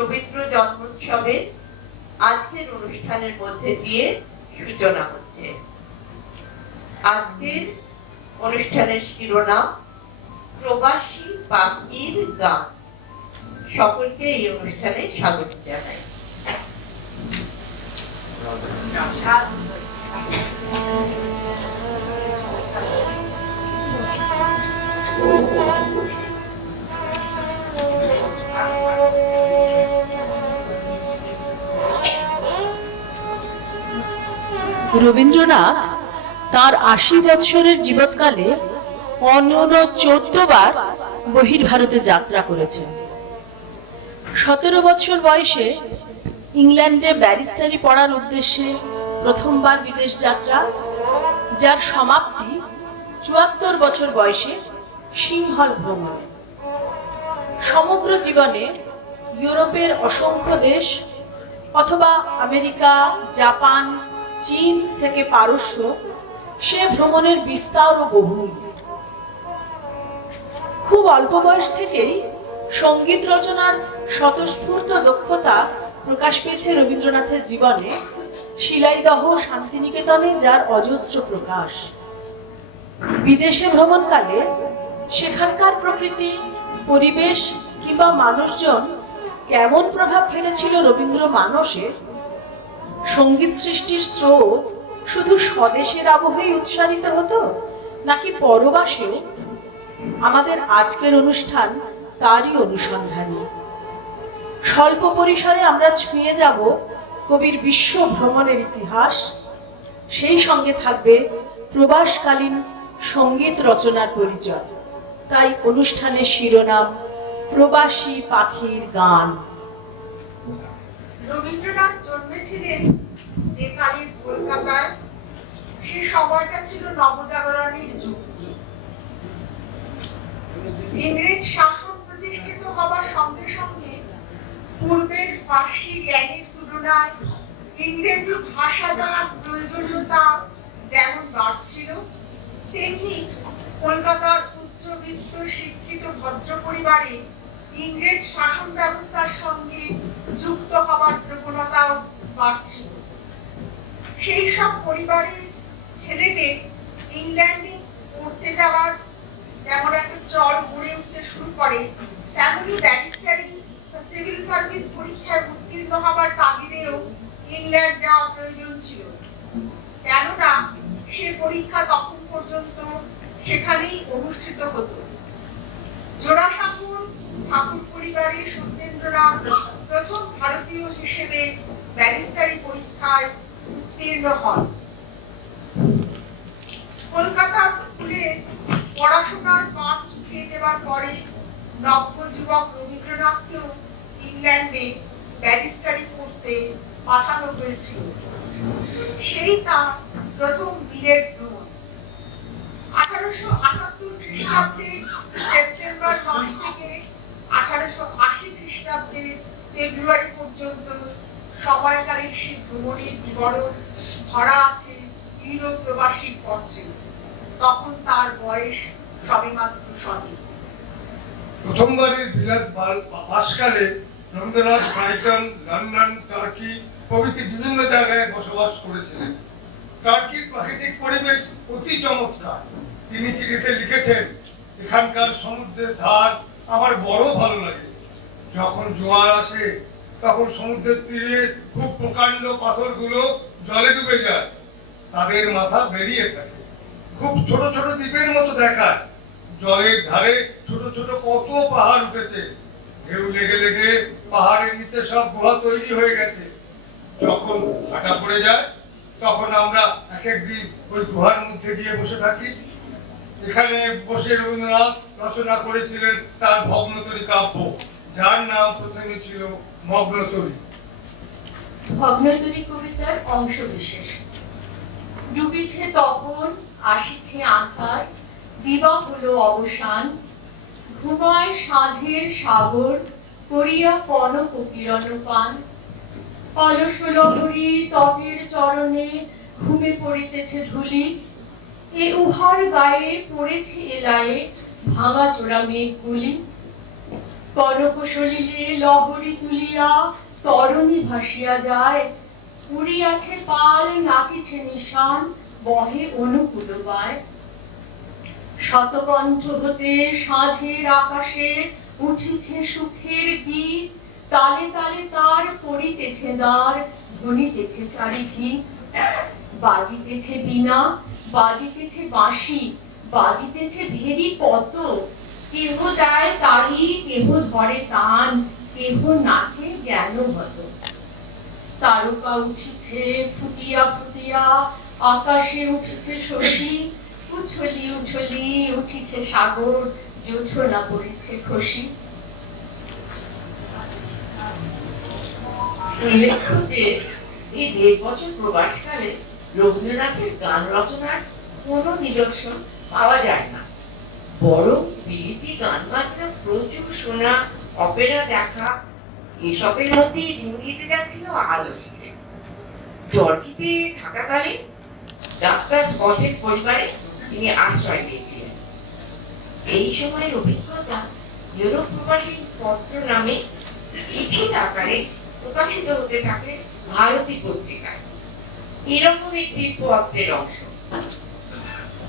রবীন্দ্র জন্মোৎসবের আজকের অনুষ্ঠানের মধ্যে দিয়ে সূচনা হচ্ছে। আজকের অনুষ্ঠানের শিরোনাম প্রবাসী পাখির গান। সকলকে এই অনুষ্ঠানে স্বাগত জানাই। রবীন্দ্রনাথ তার ৮০ বৎসরের জীবৎকালে অনন্য ১৪ বার বহির্ভারতে যাত্রা করেছেন। ১৭ বছর বয়সে ইংল্যান্ডে ব্যারিস্টারি পড়ার উদ্দেশ্যে প্রথমবার বিদেশ যাত্রা, যার সমাপ্তি ৭৪ বছর বয়সে সিংহল ভ্রমণ। সমগ্র জীবনে ইউরোপের অসংখ্য দেশ অথবা আমেরিকা, জাপান, চীন থেকে পারস্য, সে ভ্রমণের বিস্তার ও বহুল। খুব অল্প বয়স থেকেই সঙ্গীত রচনার স্বতঃস্ফূর্ত দক্ষতা প্রকাশ পেয়েছে রবীন্দ্রনাথের জীবনে। শিলাইদহ, শান্তিনিকেতনে যার অজস্র প্রকাশ। বিদেশে ভ্রমণকালে সেখানকার প্রকৃতি, পরিবেশ কিংবা মানুষজন কেমন প্রভাব ফেলেছিল রবীন্দ্র মানসে, সঙ্গীত সৃষ্টির স্রোত শুধু স্বদেশের আবহেই উৎসারিত হতো নাকি পরবাসেও? আমাদের আজকের অনুষ্ঠান তারই অনুসন্ধানী। স্বল্প পরিসরে আমরা ছুঁয়ে যাব কবির বিশ্ব ভ্রমণের ইতিহাস। সেই সঙ্গে থাকবে প্রবাসকালীন সঙ্গীত রচনার পরিচয়। তাই অনুষ্ঠানের শিরোনাম প্রবাসী পাখির গান। রবীন্দ্রনাথ জন্মেছিলেন যে কালের কলকাতায়, সেই সময়টা ছিল নবজাগরণের যুগ। ইংরেজ শাসন প্রতিষ্ঠিত হবার সঙ্গে সঙ্গে পূর্বের ফার্সি জ্ঞানের তুলনায় ইংরেজি ভাষা জানার প্রয়োজনীয়তা যেমন বাড়ছিল, তেমনি কলকাতার উচ্চবিত্ত শিক্ষিত ভদ্র পরিবারে ইংরেজ শাসন ব্যবস্থার সঙ্গে যুক্ত হবার প্রবণতাও বাড়ছিল। সেই সব পরিবারের ছেলেদের ইংল্যান্ডে পড়তে যাওয়ার যেমন একটা চল গড়ে উঠতে শুরু করে, তেমনি ব্যারিস্টারি বা সিভিল সার্ভিস পরীক্ষায় উত্তীর্ণ হবার তাগিদেও ইংল্যান্ড যাওয়া প্রয়োজন ছিল। কেননা সে পরীক্ষা তখন পর্যন্ত সেখানেই অনুষ্ঠিত হতো। জোড়াসাঁকোর ঠাকুর পরিবারের সত্যেন্দ্রনাথ প্রথম ভারতীয় হিসেবে ব্যারিস্টারি পরীক্ষায় উত্তীর্ণ হন। কলকাতার স্কুলে পড়াশোনার পাঠ চুকিয়ে দেওয়ার পরে নবযুবক রবীন্দ্রনাথকেও ইংল্যান্ডে ব্যারিস্টারি পড়তে পাঠানো হয়েছিল। সেই তার প্রথম বিলেত ভ্রমণ। 1878 খ্রিস্টাব্দে সেপ্টেম্বর মাস থেকে 1880 খ্রিস্টাব্দের ফেব্রুয়ারি পর্যন্ত সময়কালীন সেই ভ্রমণের বিবরণ ধরা আছে ইউরোপ প্রবাসীর পত্রে। তখন তার বয়স সবেমাত্র 17। প্রথমবারের বিলাত বাসকালে রবীন্দ্রনাথ ব্রাইটন, লন্ডন, টার্কি প্রভৃতি বিভিন্ন জায়গায় বসবাস করেছিলেন। টার্কির প্রাকৃতিক পরিবেশ অতি চমৎকার। তিনি চিঠিতে লিখেছেন, এখানকার সমুদ্রের ধার আমার বড় ভালো লাগে। যখন জোয়ার আসে তখন সমুদ্রের তীরে খুব প্রকাণ্ড পাথরগুলো জলে ডুবে যায়, তাদের মাথা বেরিয়ে থাকে, খুব ছোট ছোট দ্বীপের মতো দেখায়। জলের ধারে ছোট ছোট কত পাহাড় উঠেছে, ঢেউ লেগে লেগে পাহাড়ের নিচে সব গুহা তৈরি হয়ে গেছে। যখন ভাটা পড়ে যায় তখন আমরা এক একদিন ওই গুহার মধ্যে গিয়ে বসে থাকি। এখানে বসে রবীন্দ্রনাথ রচনা করেছিলেন তার ভগ্নতরী কাব্য, যার নাম প্রথমে ছিল মগ্নতরী। ভগ্নতরী কবিতার অংশ বিশেষ। ডুবিছে তখন, আসিছে আঁধার, দিবা হলো অবসান, ঘুমায় সাঁঝের সাগর, করিয়া কনক কিরণ পান, অলস লহরী তটের চরণে ঘুমে পড়িতেছে ধুলি, এ উহার গায়ে পড়েছে এলায়ে ভাঙা চোরা মেঘগুলি। কনক সলিলে লহরী তুলিয়া তরণী ভাসিয়া যায়, উড়িয়াছে পাল, নাচিছে নিশান, বহে অনুকূল বায়। শতকণ্ঠ হতে সাঁঝের আকাশে উঠিছে সুখের গীত, তালে তালে তার পড়িতেছে দ্বার, ধ্বনিতেছে চারিভিত। বাজিতেছে বীণা, বাজিতেছে বাঁশি, বাজিতেছে ভেরি পত, কেহ দেয় তালি, কেহ ধরে তান, কেহ নাচে জ্ঞানবত। তারকা উঠিছে ফুটিয়া ফুটিয়া, আকাশে উঠেছে শশী, উছলি উছলি উঠিছে সাগর, জোছনা পড়েছে খসি। উল্লেখ্য যে এই ১.৫ বছর প্রবাসকালে রবীন্দ্রনাথের গান রচনার কোনো নিদর্শন পাওয়া যায় না, বরং বিলিতি গান বাজনা প্রচুর শোনা, অপেরা দেখা, এসবের মধ্যেই দিন কেটে যাচ্ছিল আলস্যে। টর্কিতে থাকাকালে ডাক্তার স্কটের পরিবারে তিনি আশ্রয় পেয়েছিলেন। এই সময়ের অভিজ্ঞতা ইউরোপ প্রবাসী পত্র নামে চিঠির আকারে প্রকাশিত হতে থাকে ভারতী পত্রিকায়। এরকম একটি পত্রের অংশ।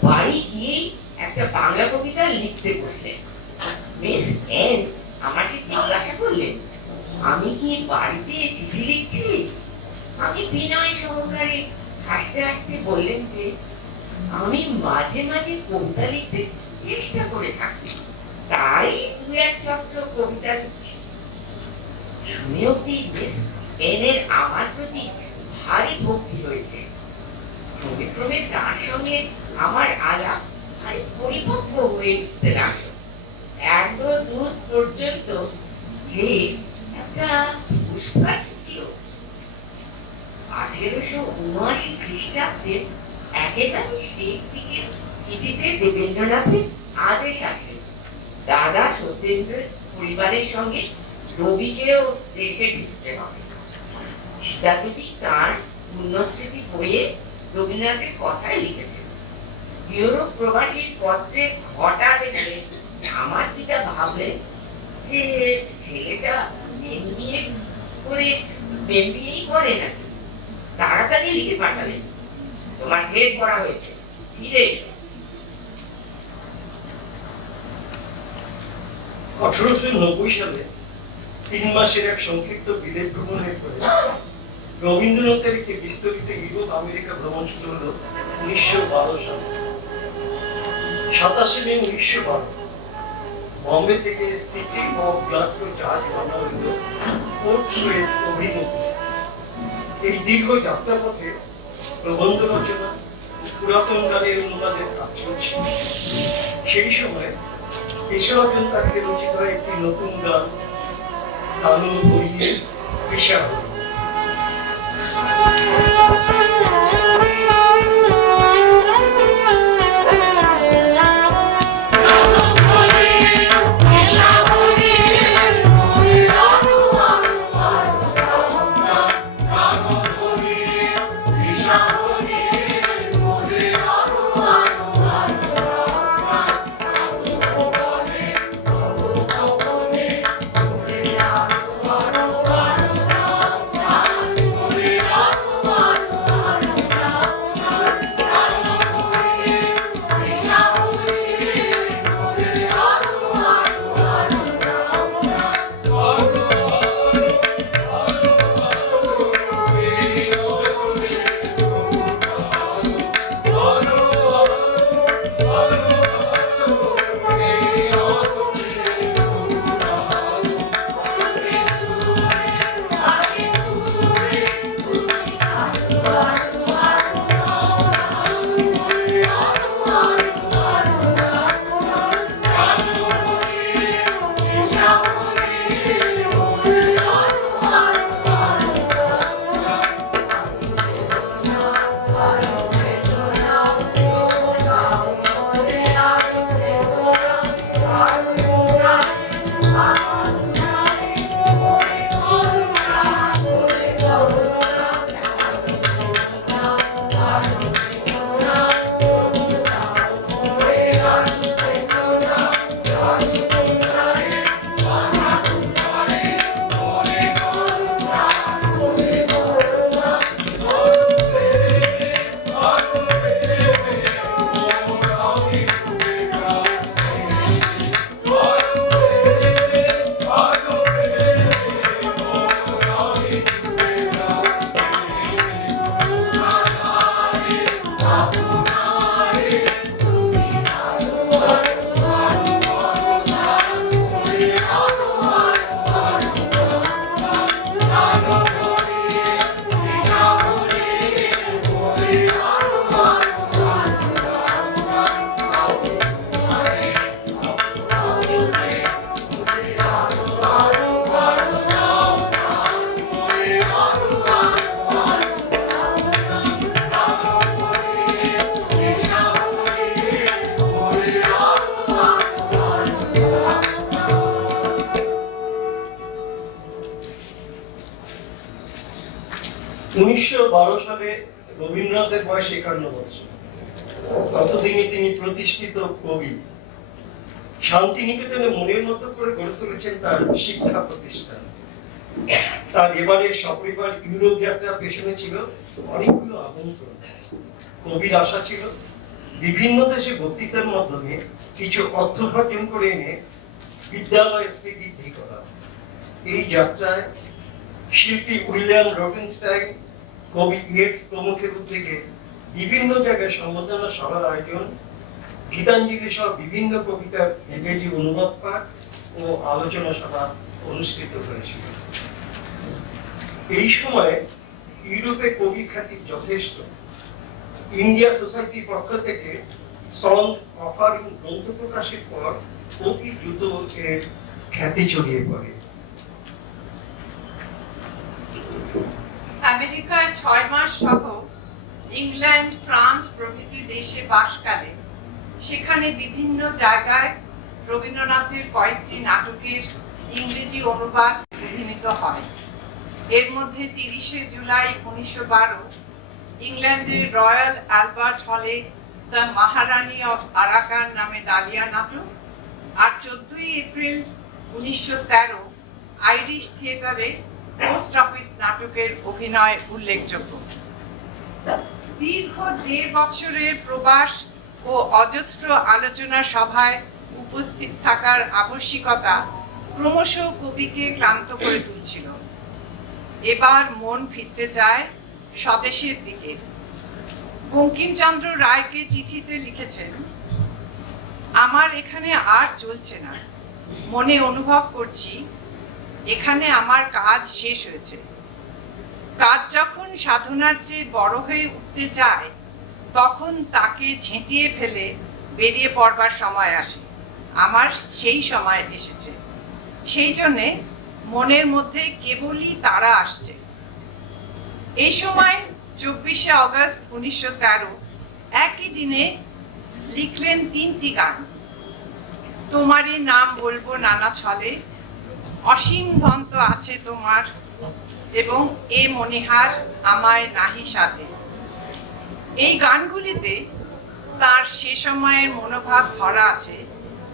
বাড়ি গিয়েই একটা বাংলা কবিতা লিখতে বসলেন। মিস এন আমাকে জিজ্ঞাসা করলেন, আমি কি বাড়িতে চিঠি লিখছি? আমি বিনয় সহকারে হাসতে হাসতে বললেন যে আমি মাঝে মাঝে কবিতা লিখতে চেষ্টা করে থাকি, তাই ২-১ চত্র কবিতা লিখছি। শুনে অব্দি মিস এন এর আমার প্রতি ভারী ভক্তি হয়েছে। ক্রমে ক্রমে তার সঙ্গে আমার আলাপ ভারী পরিপক্ব হয়ে উঠতে লাগলো, এত দূর পর্যন্ত যে একটা পুষ্পা ঢুকলো। ১৮৭৯ খ্রিস্টাব্দে একেবারে শেষ দিকে চিঠিতে দেবেন্দ্রনাথের আদেশ আসে দাদা সত্যেন্দ্রের পরিবারের সঙ্গে রবিকেও দেশে ফিরতে হবে। সীতা দেবী তাঁর পুণ্যস্মৃতি বইয়ে রবীন্দ্রনাথের কথাই লিখেছেন। ইউরোপ প্রবাসীর পত্রে ঘটা দেখে আমার পিতা ভাবলেন যে ছেলেটা এমবিএ করে এমবিএই করে নাকি। তাড়াতাড়ি লিখে পাঠালেন, তোমার ঢের পড়া হয়েছে, ফিরে এসো। ১৮৯০ সালে ৩ মাসের এক সংক্ষিপ্ত বিদেশ ভ্রমণের পরে রবীন্দ্রনাথের একটি বিস্তরিত ইউরোপ আমেরিকা ভ্রমণ শুরু হলো ১৯১২ সালে। ২৭ মে ১৯১২ বম্বে থেকে সিটি অফ গ্লাসগো জাহাজ রওনা হইল পোর্ট সুয়েজ অভিমুখে। এই দীর্ঘ যাত্রাপথে প্রবন্ধ রচনা, পুরাতন গানের অনুবাদের কাজ চলছে। সেই সময় ঈশ্বরজন তাকে রচিত হয় একটি নতুন গান, তানু ধরিয়ে তৃষা হল। 1912 সালে রবীন্দ্রনাথের বয়স 51 বছর। ততদিনে তিনি প্রতিষ্ঠিত কবি। শান্তিনিকেতনে মনের মতো করে গড়ে তুলেছেন তার শিক্ষা প্রতিষ্ঠান। তার এবারে সপরিবার ইউরোপ যাত্রার পেছনে ছিল অনেকগুলো আমন্ত্রণ। কবির আশা ছিল বিভিন্ন দেশে বক্তৃতার মাধ্যমে কিছু অর্থ উপার্জন করে এনে বিদ্যালয়ের শ্রীবৃদ্ধি করা। এই যাত্রায় শিল্পী উইলিয়াম রোটেনস্টাইন, কবি ইয়েটস প্রমুখের উদ্যোগে বিভিন্ন জায়গায় সম্বোধনা সভার আয়োজন, গীতাঞ্জলি সহ বিভিন্ন কবিতার ইংরেজি অনুবাদ পাঠ ও আলোচনা সভা অনুষ্ঠিত হয়েছিল। এই সময় ইউরোপে কবি খ্যাতি যথেষ্ট। ইন্ডিয়া সোসাইটির পক্ষ থেকে সং অফারিং গ্রন্থ প্রকাশের পর কবি দ্রুত এর খ্যাতি ছড়িয়ে পড়ে। আমেরিকায় 6 মাস সহ ইংল্যান্ড, ফ্রান্স প্রভৃতি দেশে বাসকালে সেখানে বিভিন্ন জায়গায় রবীন্দ্রনাথের কয়েকটি নাটকের ইংরেজি অনুবাদ অভিনীত হয়। এর মধ্যে 30শে জুলাই 1912 ইংল্যান্ডের রয়্যাল অ্যালবার্ট হলে দ্য মহারানী অফ আরাকান নামে দালিয়া নাটক, আর 14ই এপ্রিল 1913 আইরিশ থিয়েটারে পোস্ট অফিস নাটকের অভিনয় উল্লেখযোগ্য। দীর্ঘ 1.5 বছরের প্রবাস ও অজস্র আলোচনা সভায় উপস্থিত থাকার আবশ্যিকতা ক্রমশ কবিকে ক্লান্ত করে তুলছিল। এবার মন ফিরতে চায় স্বদেশের দিকে। বঙ্কিমচন্দ্র রায়কে চিঠিতে লিখেছেন, আমার এখানে আর চলছে না, মনে অনুভব করছি এখানে আমার কাজ শেষ হয়েছে। কাজ যখন সাধনার চেয়ে বড় হয়ে উঠতে চায় তখন তাকে ঝেঁটিয়ে ফেলে বেরিয়ে পড়বার সময় আসে। আমার সেই সময় এসেছে। সেই জন্যে মনের মধ্যে কেবলই তারা আসছে। এই সময় 24শে অগস্ট 1913 একই দিনে লিখলেন 3টি গান। তোমারই নাম বলবো নানা ছলে, অসীম ধন্ত আছে তোমার, এবং এ মনিহার আমায় নাহি সাধে। এই গানগুলিতে তার সে সময়ের মনোভাব ভরা আছে,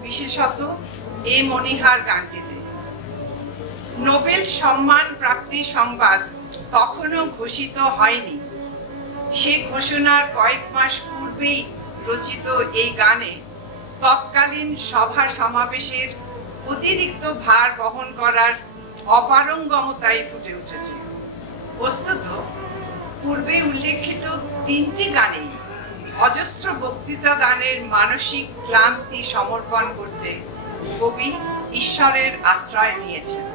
বিশেষত এ মনিহার গানটিতে। নোবেল সম্মান প্রাপ্তির সংবাদ তখনও ঘোষিত হয়নি। সে ঘোষণার কয়েক মাস পূর্বেই রচিত এই গানে তৎকালীন সভা সমাবেশের অতিরিক্ত ভার বহন করার অপারঙ্গমতাই ফুটে উঠেছে। বস্তুত পূর্বে উল্লেখিত 3টি গানেই অজস্র বক্তৃতা দানের মানসিক ক্লান্তি সমর্পণ করতে কবি ঈশ্বরের আশ্রয় নিয়েছেন।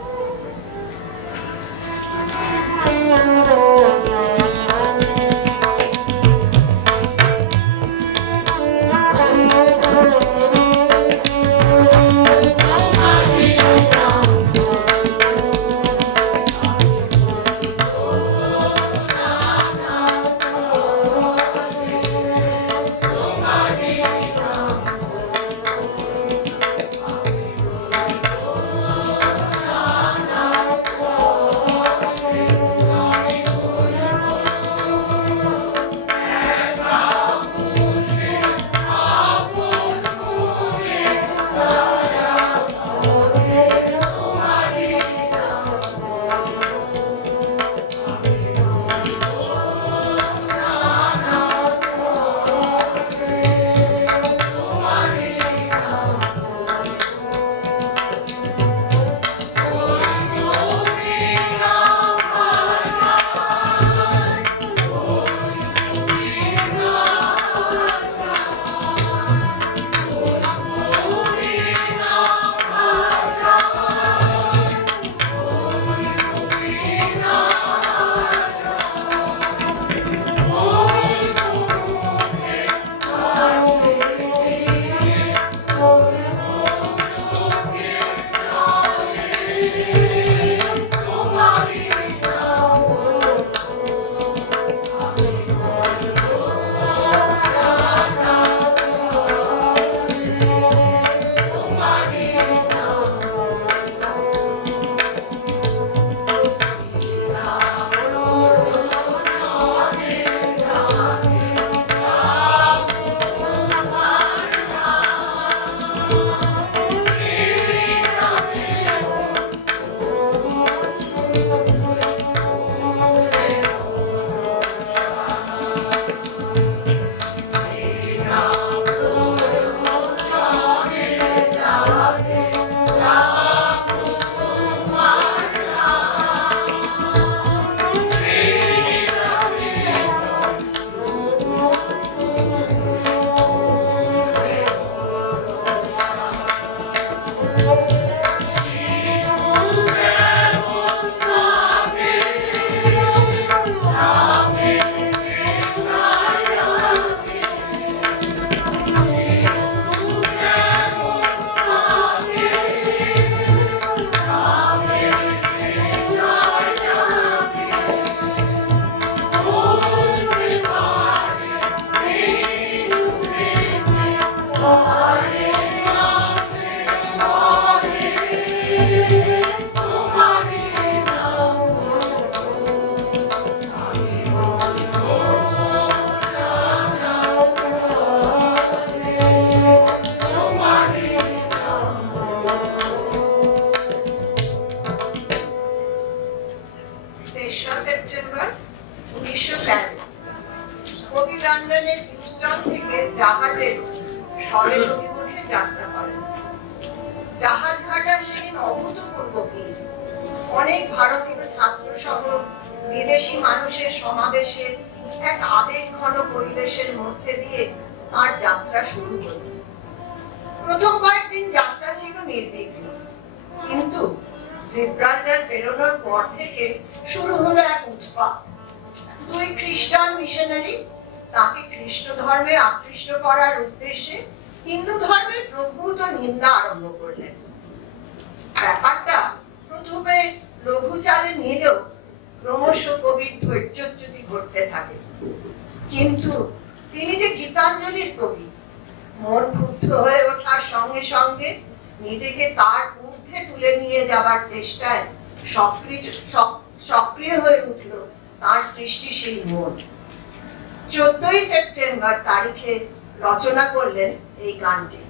তেসরা সেপ্টেম্বর 1913 কবি লন্ডনের হিউস্টন থেকে জাহাজের স্বদেশ অভিমুখে যাত্রা করেন। জাহাজ ঘাটার সেদিন অভূতপূর্ব ভিড়। অনেক ভারতীয় ছাত্র সহ বিদেশি মানুষের সমাবেশে এক আবেগঘন পরিবেশের মধ্যে দিয়ে তার যাত্রা শুরু হলো। প্রথম কয়েকদিন যাত্রা ছিল নির্বিঘ্ন, কিন্তু জিব্রাল্টার পেরোনোর পর থেকে শুরু হলো এক উৎপাত। দুই খ্রিস্টান মিশনারি তাকে খ্রিস্ট ধর্মে আকৃষ্ট করার উদ্দেশ্যে হিন্দু ধর্মের প্রভূত নিন্দা আরম্ভ করলেন। ব্যাপারটা প্রথমে লঘু চালে নিলেও ক্রমশ কবির ধৈর্যচ্যুতি ঘটতে থাকে। কিন্তু তিনি যে গীতাঞ্জলির কবি, মন ক্ষুব্ধ হয়ে ওঠার সঙ্গে সঙ্গে নিজেকে তার ঊর্ধ্বে তুলে নিয়ে যাবার চেষ্টায় সক্রিয় হয়ে উঠল তার সৃষ্টিশীল মন। 14ই সেপ্টেম্বর তারিখে রচনা করলেন এই গানটি।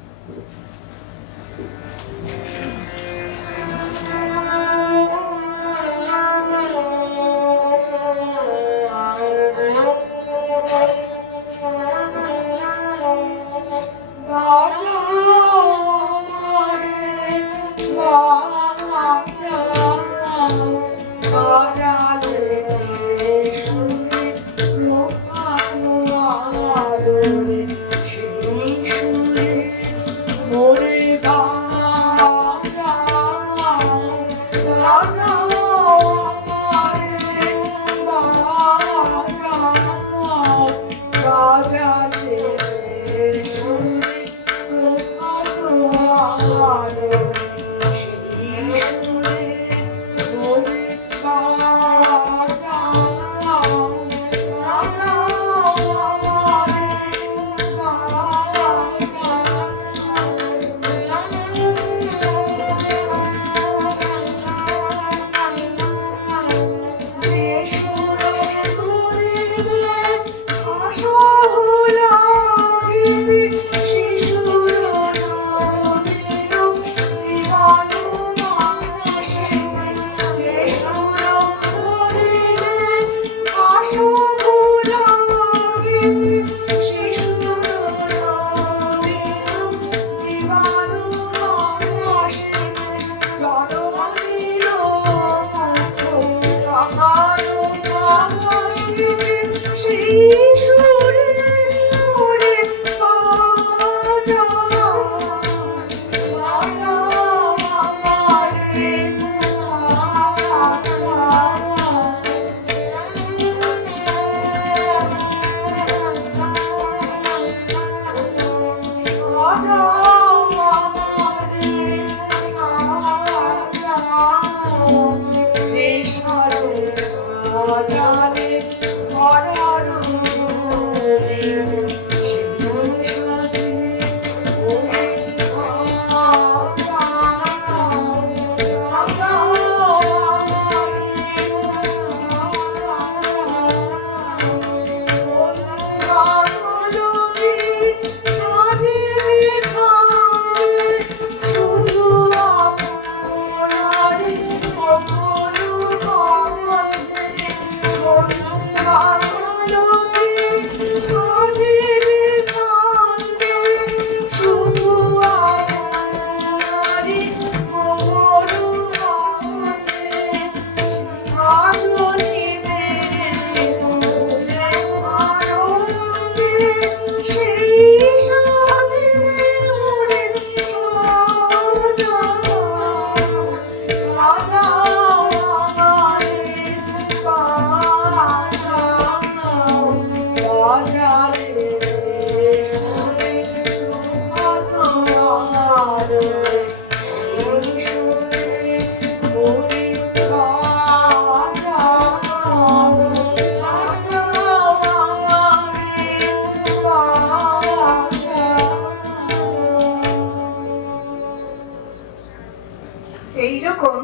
এইরকম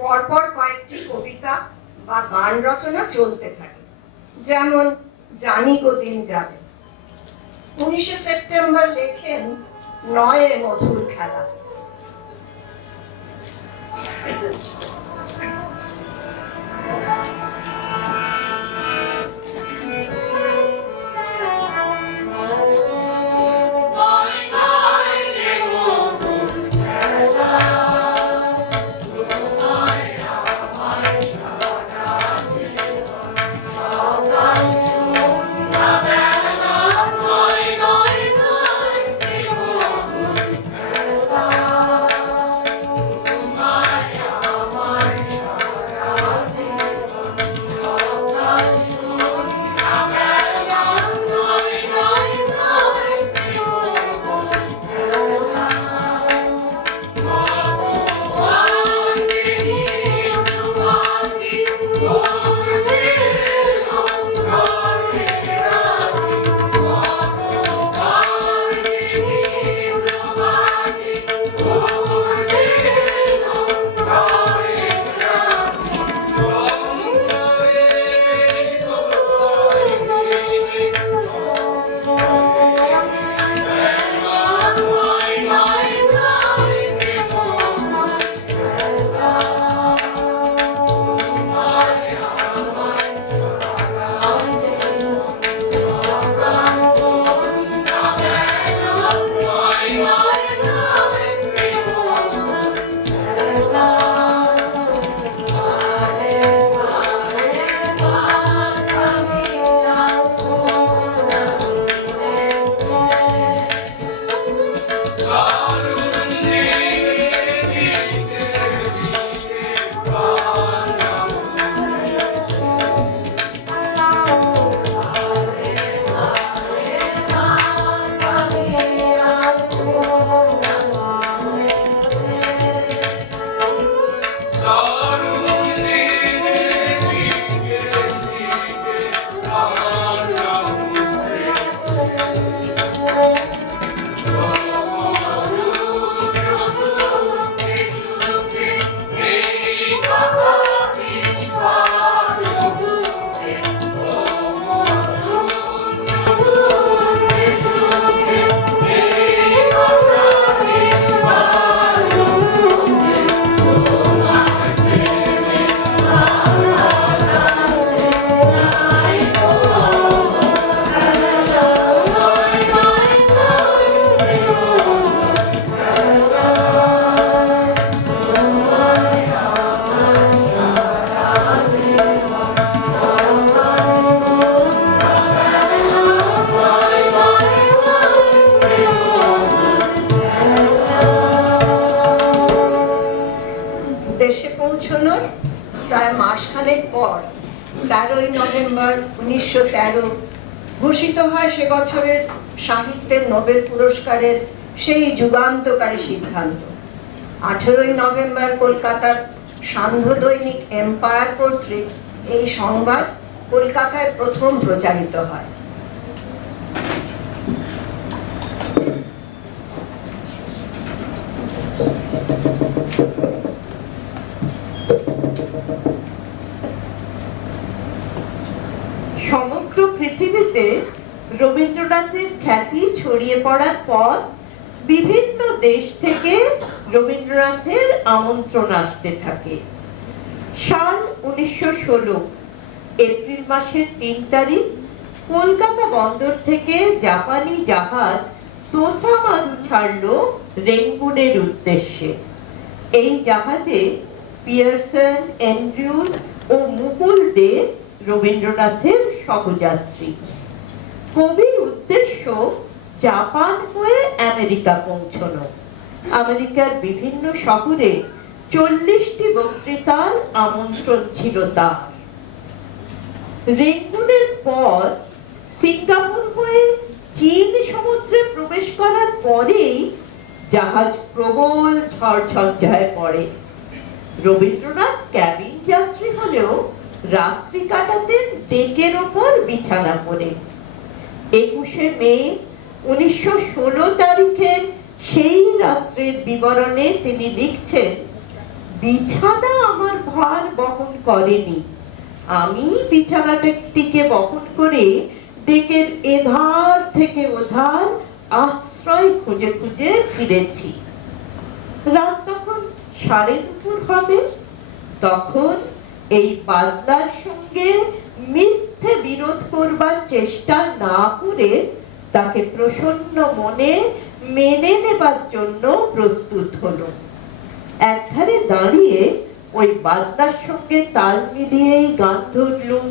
পরপর কয়েকটি কবিতা বা গান রচনা চলতে থাকে। যেমন জানি গো দিন যাবে। 19শে সেপ্টেম্বর লেখেন নয়ে মধুর খেলা। প্রায় মাসখানেক পর 13ই নভেম্বর 1913 ঘোষিত হয় সে বছরের সাহিত্যের নোবেল পুরস্কারের সেই যুগান্তকারী সিদ্ধান্ত। 18ই নভেম্বর কলকাতার সান্ধ্য দৈনিক এম্পায়ার কর্তৃক এই সংবাদ কলকাতায় প্রথম প্রচারিত হয়। সমগ্র পৃথিবীতে রবীন্দ্রনাথের খ্যাতি ছড়িয়ে পড়ার পর বিভিন্ন দেশ থেকে রবীন্দ্রনাথের আমন্ত্রণ আসতে থাকে। সাল 1916 এপ্রিল মাসের 3 তারিখ কলকাতা বন্দর থেকে জাপানি জাহাজ তোসামারু ছাড়লো রেঙ্গুনের উদ্দেশ্যে। এই জাহাজে পিয়ারসন, অ্যান্ড্রিউস ও মুকুল দে রবীন্দ্রনাথের সহযাত্রী। কবির উদ্দেশ্য জাপান হয়ে আমেরিকা পৌঁছানো। আমেরিকার বিভিন্ন শহরে 40টি বক্তৃতার আমন্ত্রণ ছিল তার। রেঙ্গুনের পর সিঙ্গাপুর হয়ে চীন সমুদ্রে প্রবেশ করার পরেই জাহাজ প্রবল ঝড় ঝঞ্ঝায় পড়ে। রবীন্দ্রনাথ ক্যাবিন যাত্রী হলেও রাত্রি কাটাতেন ডেকের ওপর বিছানা করে। 21শে মে 1916 তারিখের সেই রাত্রের বিবরণে তিনি লিখছেন, বিছানা আমার ভার বহন করেনি, আমি বিছানাটিকে বহন করে ডেকের এধার থেকে ওধার আশ্রয় খুঁজে খুঁজে ফিরেছি। রাত তখন 2:30 হবে। তখন এই বাদলার সঙ্গে মিথ্যে বিরোধ করবার চেষ্টা না করে তাকে প্রসন্ন মনে মেনে নেবার জন্য প্রস্তুত হলো। একধারে দাঁড়িয়ে ওই বাদলার সঙ্গে তাল মিলিয়েই গান ধরলুম,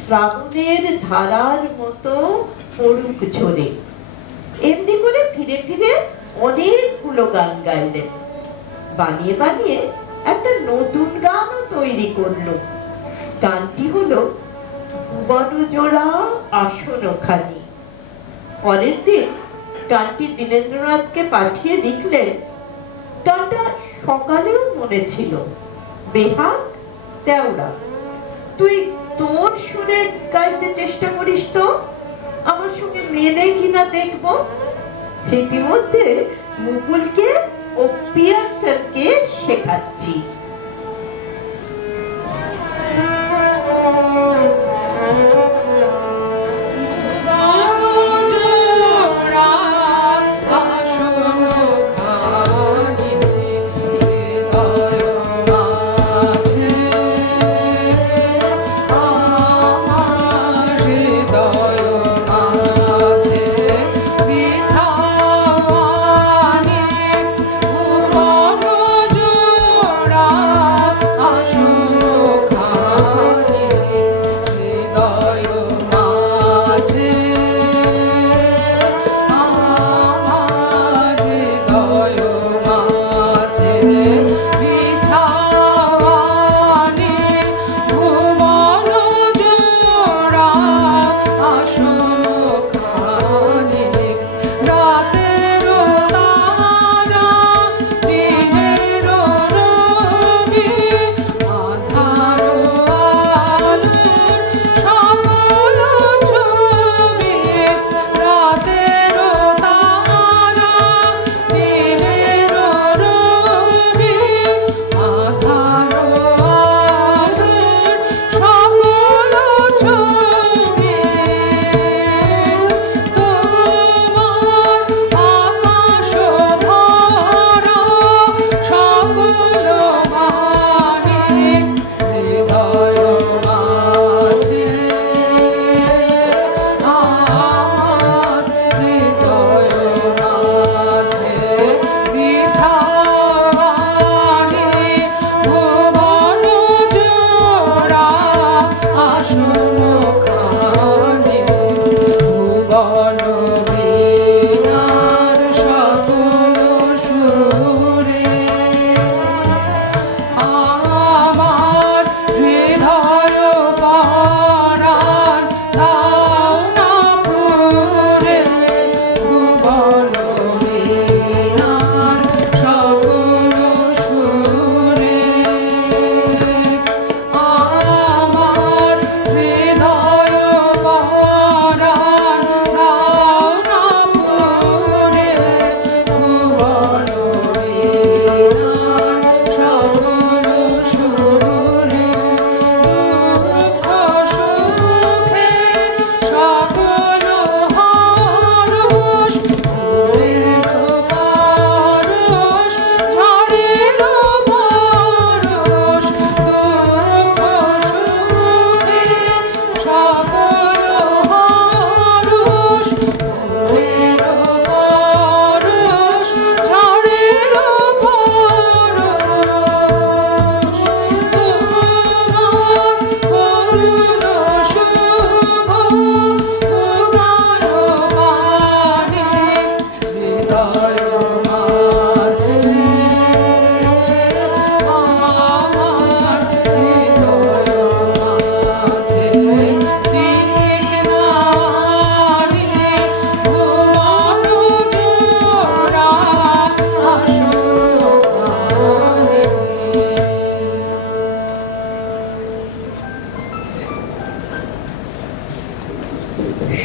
শ্রাবণের ধারার মতো পড়ুক ঝরে। এমনি করে ফিরে ফিরে অনেকগুলো গান গাইলেন। বানিয়ে বানিয়ে একটা নতুন গানও তৈরি করলো। গানটি হলো ভুবন জোড়া আসনখানি। পরের দিন গানটি দীনেন্দ্রনাথকে পাঠিয়ে লিখলেন, গানটা সকালেও মনে ছিল, বেহাগ তেওড়া, তুই তোর সুরে গাইতে চেষ্টা করিস তো, আমার সঙ্গে মেলে কিনা দেখবো। ইতিমধ্যে মুকুলকে ও পিয়ারসনকে শেখাচ্ছি।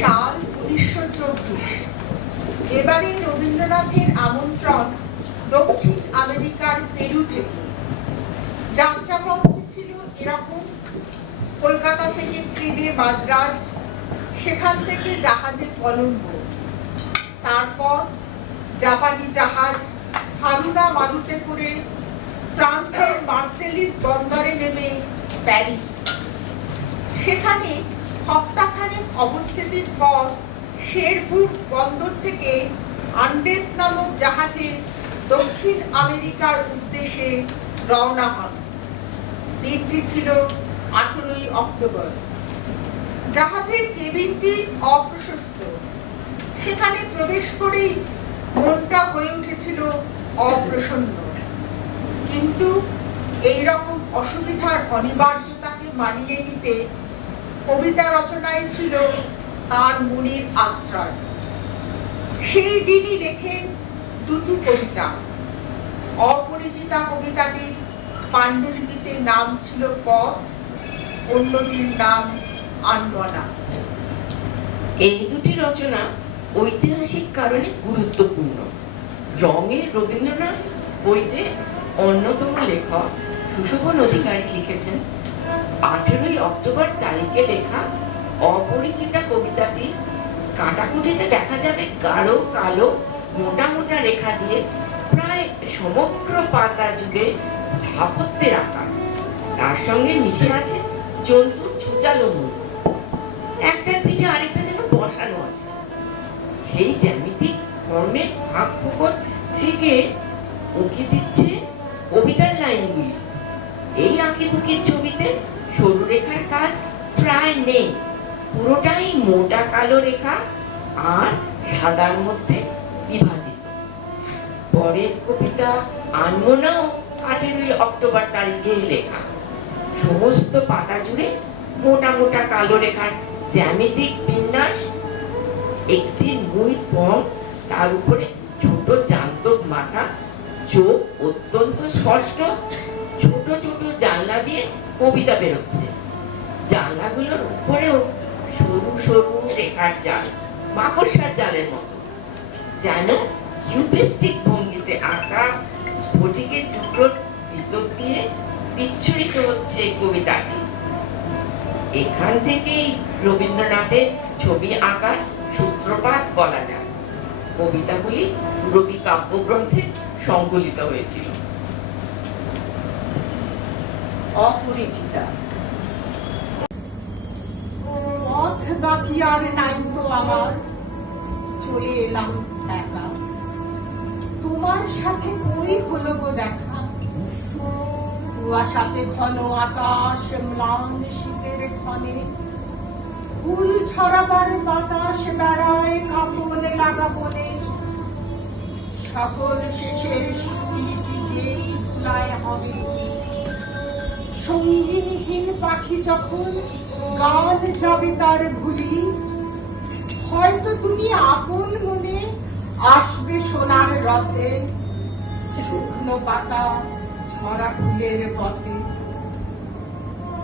সাল 1924। এবারে রবীন্দ্রনাথের আমন্ত্রণ দক্ষিণ আমেরিকার পেরু থেকে। যাত্রাপথটি ছিল এরকম: কলকাতা থেকে ট্রেনে মাদ্রাজ, সেখান থেকে জাহাজে কলম্বো, তারপর জাপানি জাহাজ হারুনা মারুতে করে ফ্রান্সের মার্সেলিস বন্দরে নেমে প্যারিস। সেখানে সপ্তাহখানেক অবস্থিতির পর শেরবুর্গ বন্দর থেকে আন্ডেস নামক জাহাজে দক্ষিণ আমেরিকার উদ্দেশ্যে রওনা হন। দিনটি ছিল 18ই অক্টোবর। জাহাজের কেবিনটি অপ্রশস্ত, সেখানে প্রবেশ করেই মনটা হয়ে উঠেছিল অপ্রসন্ন। কিন্তু এই রকম অসুবিধার অনিবার্যতাকে মানিয়ে নিতে কবিতা রচনায় ছিল তার মনের আশ্রয়। সেই দিনই লেখেন দুটি কবিতা। অপরিচিতা কবিতাটির পাণ্ডুলিপিতে একটির নাম ছিল পথ, অন্যটির নাম আনমনা। এই দুটি রচনা ঐতিহাসিক কারণে গুরুত্বপূর্ণ। রঙের রবীন্দ্রনাথ বইতে অন্যতম লেখক সুশোভন অধিকারী লিখেছেন 18ই অক্টোবর তারিখে লেখা অপরিচিতা কবিতাটি কাটাকুটিতে দেখা যাবে গাঢ় কালো মোটা মোটা রেখা দিয়ে প্রায় সমগ্র পাতা জুড়ে স্থাপত্যের আকার। তার সঙ্গে মিশে আছে জন্তুর ছুচালো মুখ, একটার পিঠে আরেকটা যেন বসানো আছে। সেই জ্যামিতিক ফর্মের ফাঁক ফোকর থেকে উঁকি দিচ্ছে কবিতার লাইনগুলি। এই আঁকিবুকির ছবিতে সরু রেখার কাজ প্রায় নেই, পুরোটাই মোটা কালো রেখা আর সাদার মধ্যে বিভাজিত। পরের কবিতা আনমনাও 18ই অক্টোবর তারিখে লেখা। সমস্ত পাতা জুড়ে মোটা মোটা কালো রেখার জ্যামিতিক বিন্যাস, একটি মূল ফর্ম, তার উপরে ছোট জান্তক মাথা, চোখ অত্যন্ত স্পষ্ট, ছোট ছোট জানলা দিয়ে কবিতা বেরোচ্ছে। জানলাগুলোর উপরেও সরু সরু রেখার জাল, মাকড়সার জালের মতো, যেন কিউবিস্টিক ভঙ্গিতে আঁকা স্ফটিকের টুকরোর ভিতর দিয়ে বিচ্ছুরিত হচ্ছে কবিতাটি। এখান থেকেই রবীন্দ্রনাথের ছবি আঁকার সূত্রপাত বলা যায়। কবিতাগুলি রবি কাব্যগ্রন্থে সংকলিত হয়েছিল। অপরিচিতা। পথ বাকি আর নাই তো আমার, চলে এলাম একা। তোমার সাথে কই হলো গো দেখা? কুয়াশাতে ঘন আকাশ, ম্লান শীতের ক্ষণে ফুল ছড়াবার বাতাস বেড়ায় কাপড় লাগাবনে। সকল শেষের শিউলিটি যেই ধুলায় হবে, সঙ্গীহীন পাখি যখন গান যাবে তার ভুলি, হয়তো তুমি আপন মনে আসবে সোনার রথে, শুকনো পাতা ছড়া ফুলের পথে।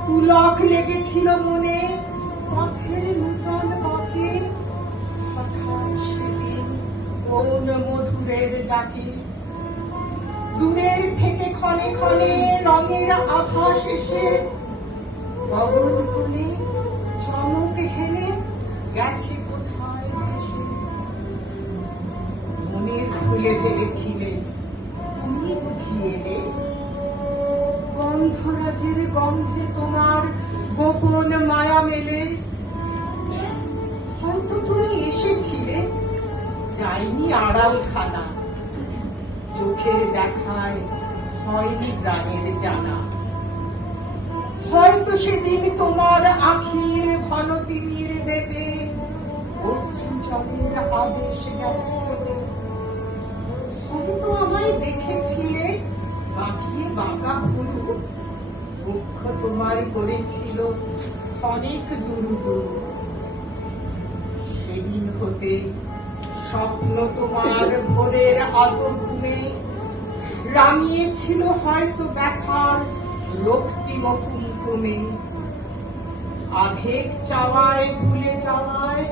পুলক লেগেছিল মনে পথের নূতন পথে, হঠাৎ সেদিন কোন মধুরের ডাকে। দূরের থেকে ক্ষণে ক্ষণে রঙের আভাস এসে গগন কোণে চমক হেলে গেছে কোথায় ভেসে। মনের খুলে ফেলেছিলে তুমি বুঝি এলে, গন্ধরাজের গন্ধে তোমার গোপন মায়া মেলে। হয়তো তুমি এসেছিলে, যাইনি আড়াল খানা, চোখের দেখায় হয়নি প্রাণের জানা। হয়তো সেদিন তোমার আখির ঘন তিমির দেবে অশ্রু জলের আবেশ গেছে। হয়তো আমায় দেখেছিলে বাঁকিয়ে বাঁকা ভুরু, বক্ষ তোমার করেছিল অনেক দুরু দুরু। সেদিন হতে স্বপ্ন তোমার ভোরের আলো ঘুমে রামিয়েছিল হয়তো ব্যথার রক্তিম কুমকুমে। আধেক চাওয়ায় ভুলে যাওয়ায়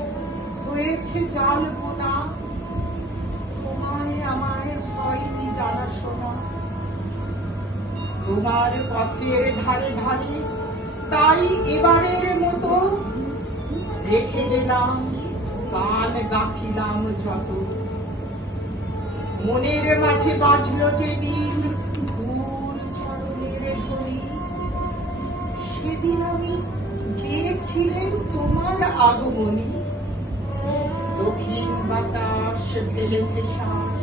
হয়েছে জাল বোনা, তোমায় আমায় হয়নি জানাশোনা। তোমার পথের ধারে ধারে তাই এবারের মতো রেখে দিলাম গান গাঁথিলাম যত। মনের মাঝে বাজলো যেদিন দূর চরণের ধ্বনি, সেদিন আমি গিয়েছিলেন তোমার আগমনী। দক্ষিণ বাতাস ফেলেছে শ্বাস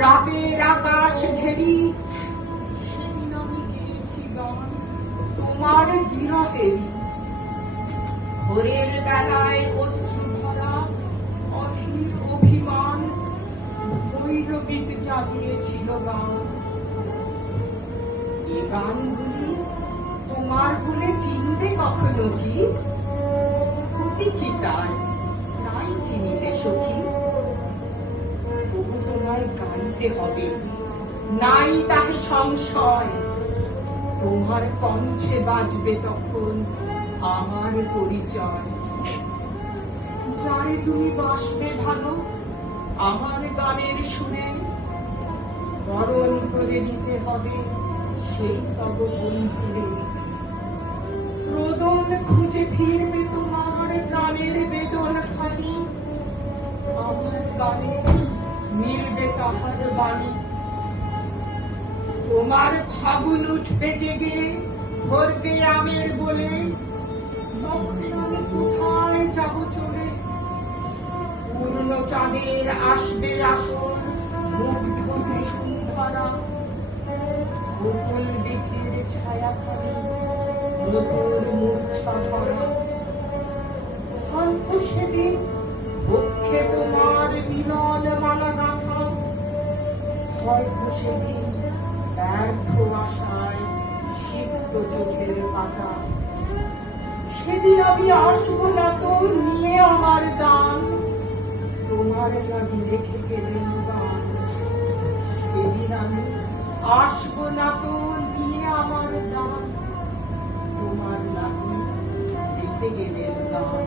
রাতের আকাশ ঘেরি, সেদিন আমি গিয়েছি গান তোমার বিরহেরই। ভোরের বেলায় অশ্রু ভরা অধীর অভিমান, ভৈরবীত জাগিয়েছিল গান। এ গানগুলি তোমার বলে চিনবে কখনো কি? ক্ষতি কি তার, নাই চিনিলে সখী। তবু তোমায় গাইতে হবে, নাই তাহে সংশয়। তোমার কণ্ঠে বাজবে তখন আমার পরিচয়। যারে তুমি বাসবে ভালো আমার গানের সুরে, বরণ করে দিতে হবে সেই তব বন্ধুরে। রোদন খুঁজে ফিরবে তোমার প্রাণের বেদন খানি, আমার গানে মিলবে তাহার বাণী। তোমার ফাগুন উঠবে জেগে ভরবে আমের বলে, তখন আমি কোথায় যাব চলে? পূর্ণ চাঁদের আসবে আসর মুগ্ধ বসুন্ধরা, গোকুল বৃক্ষের ছায়া খানি মধুর মূর্ছা ধরা। হয়তো সেদিন বক্ষে তোমার মিলন মালা গাঁথা, হয়তো সেদিন ব্যর্থ আশায় সিক্ত চোখের পাতা। সেদিন আমি আসবো না তো নিয়ে আমার দান, তোমার লাগি রেখে গেলেন গান। সেদিন আমি আসবো না তো নিয়ে আমার দান, তোমার লাগি রেখে গেলেন গান।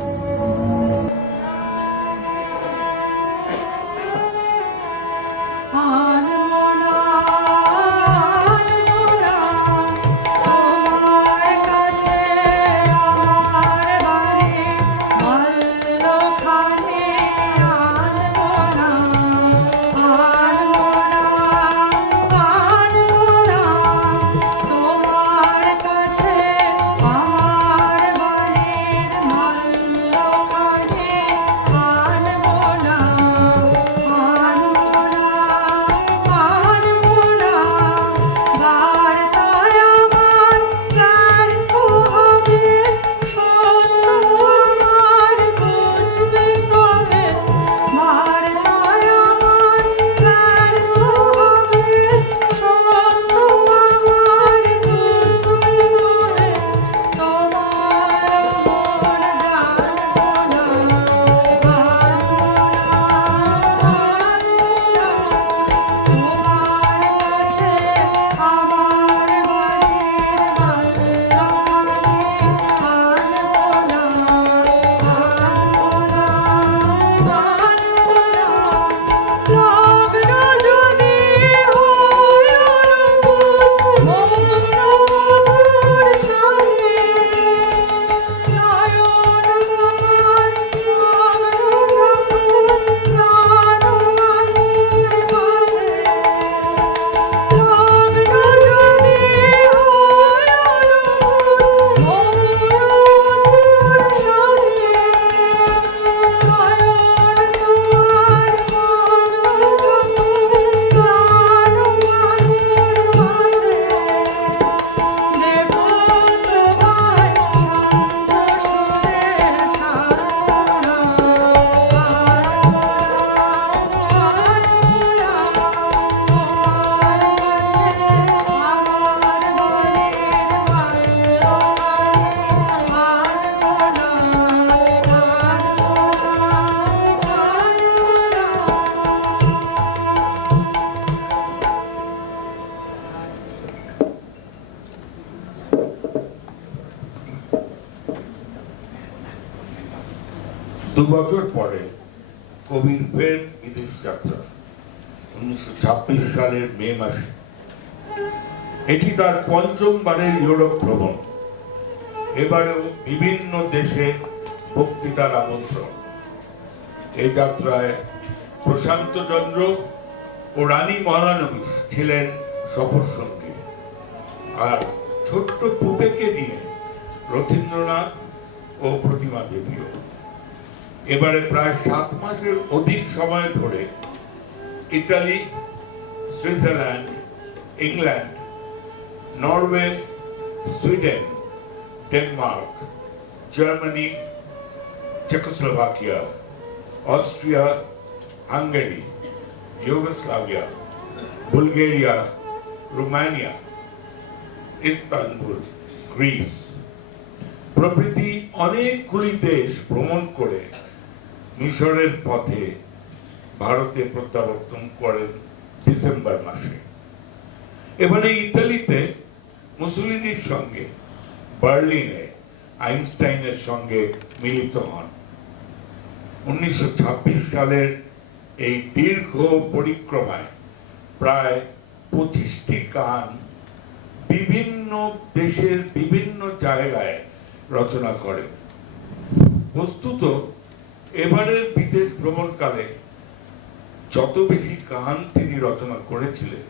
দুবছর পরে কবির ফের বিদেশ যাত্রা 1926 সালের মে মাসে। এটি তার পঞ্চমবারের ইউরোপ ভ্রমণ। এবারেও বিভিন্ন দেশে বক্তৃতার আমন্ত্রণ। এই যাত্রায় প্রশান্ত চন্দ্র ও রানী মহানবী ছিলেন সফর সঙ্গী, আর ছোট্ট পুপেকে নিয়ে রথীন্দ্রনাথ ও প্রতিমা দেবীও। এবারে প্রায় 7 মাসের অধিক সময় ধরে Italy, Switzerland, England, Norway, Sweden, Denmark, Germany, Czechoslovakia, Austria, Hungary, Yugoslavia, Bulgaria, Romania, Istanbul, Greece প্রভৃতি অনেকগুলি দেশ ভ্রমণ করে মিশরের পথে ভারতে প্রত্যাবর্তন করেন ডিসেম্বর মাসে। এবারে ইতালিতে মুসোলিনির সঙ্গে বার্লিনে আইনস্টাইনের সঙ্গে মিলিত হন। 1926 সালের এই দীর্ঘ পরিক্রমায় প্রায় 25টি গান বিভিন্ন দেশের বিভিন্ন জায়গায় রচনা করেন। বস্তুত এবারের বিদেশ ভ্রমণকালে যত বেশি গান তিনি রচনা করেছিলেন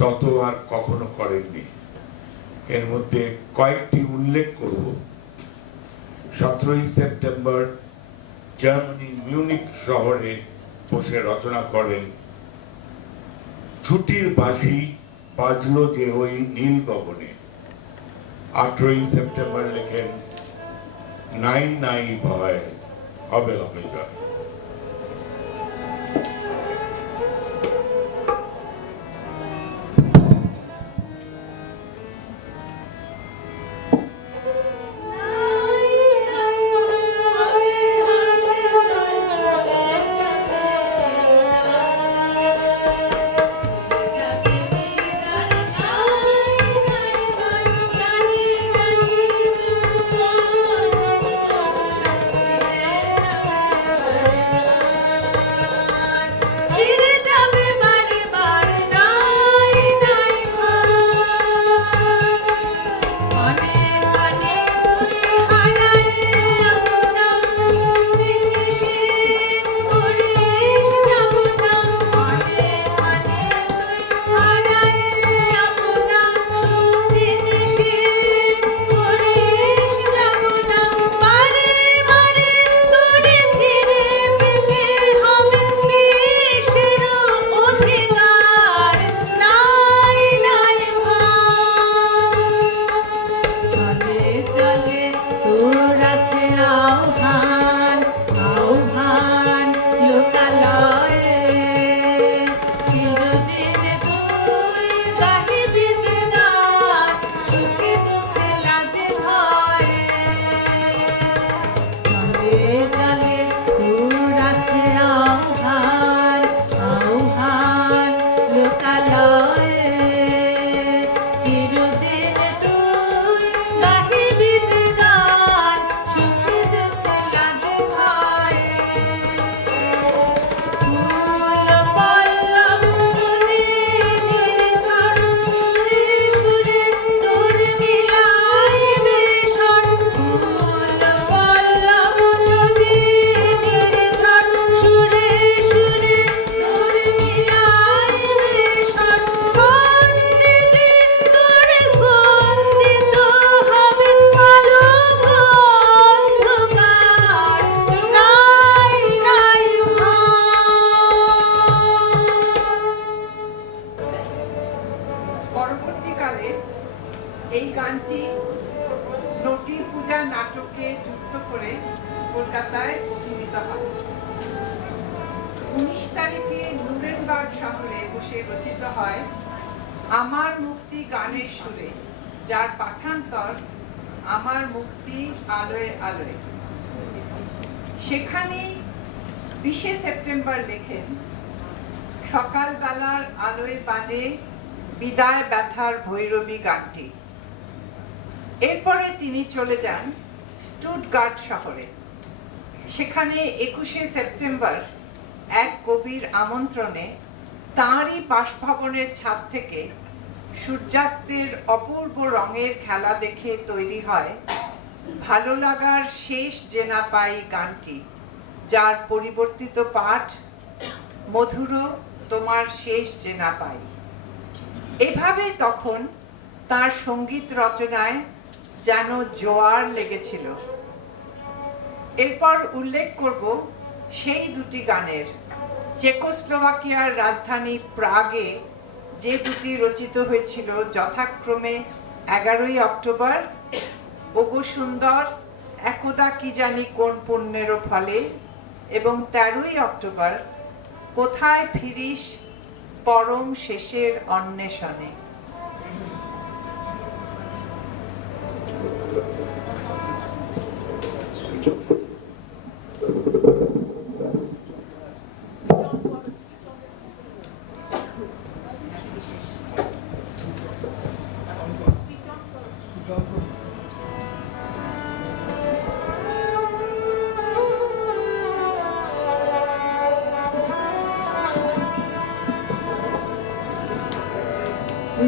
তত আর কখনো করেননি। এর মধ্যে কয়েকটি উল্লেখ করব। 17 সেপ্টেম্বর জার্মানি মিউনিক শহরে বসে রচনা করেন ছুটির বাঁশি বাজলো যে ওই নীল গগনে। 18 সেপ্টেম্বর লেখেন নাই নাই ভয় হবে হবে জয়। পরবর্তীকালে এই গানটি নটি পূজা নাটকে যুক্ত করে কলকাতায় অভিনীত হয়। 19 তারিখে নুরেনবার্গ শহরে বসে রচিত হয় আমার মুক্তি গানের সুরে, যার পাঠান্তর আমার মুক্তি আলোয় আলোয়। সেখানেই 20 সেপ্টেম্বর লেখেন সকালবেলার আলোয় বাজে বিদায় ব্যথার ভৈরবী গানটি। এরপরে তিনি চলে যান স্টুটগার্ট শহরে। সেখানে 21 সেপ্টেম্বর এক কবির আমন্ত্রণে তাঁরই বাসভবনের ছাদ থেকে সূর্যাস্তের অপূর্ব রঙের খেলা দেখে তৈরি হয় ভালো লাগার শেষ যে না পাই গানটি, যার পরিবর্তিত পাঠ মধুর তোমার শেষ যে না পাই। এভাবে তখন তার সঙ্গীত রচনায় যেন জোয়ার লেগেছিল। এরপর উল্লেখ করব সেই দুটি গানের। চেকোস্লোভাকিয়ার রাজধানী প্রাগে যে দুটি রচিত হয়েছিল যথাক্রমে 11 অক্টোবর ওগো সুন্দর একদা কি জানি কোন পুণ্যের ফলে এবং 13 অক্টোবর কোথায় ফিরিস পরম শেষের অন্বেষণে।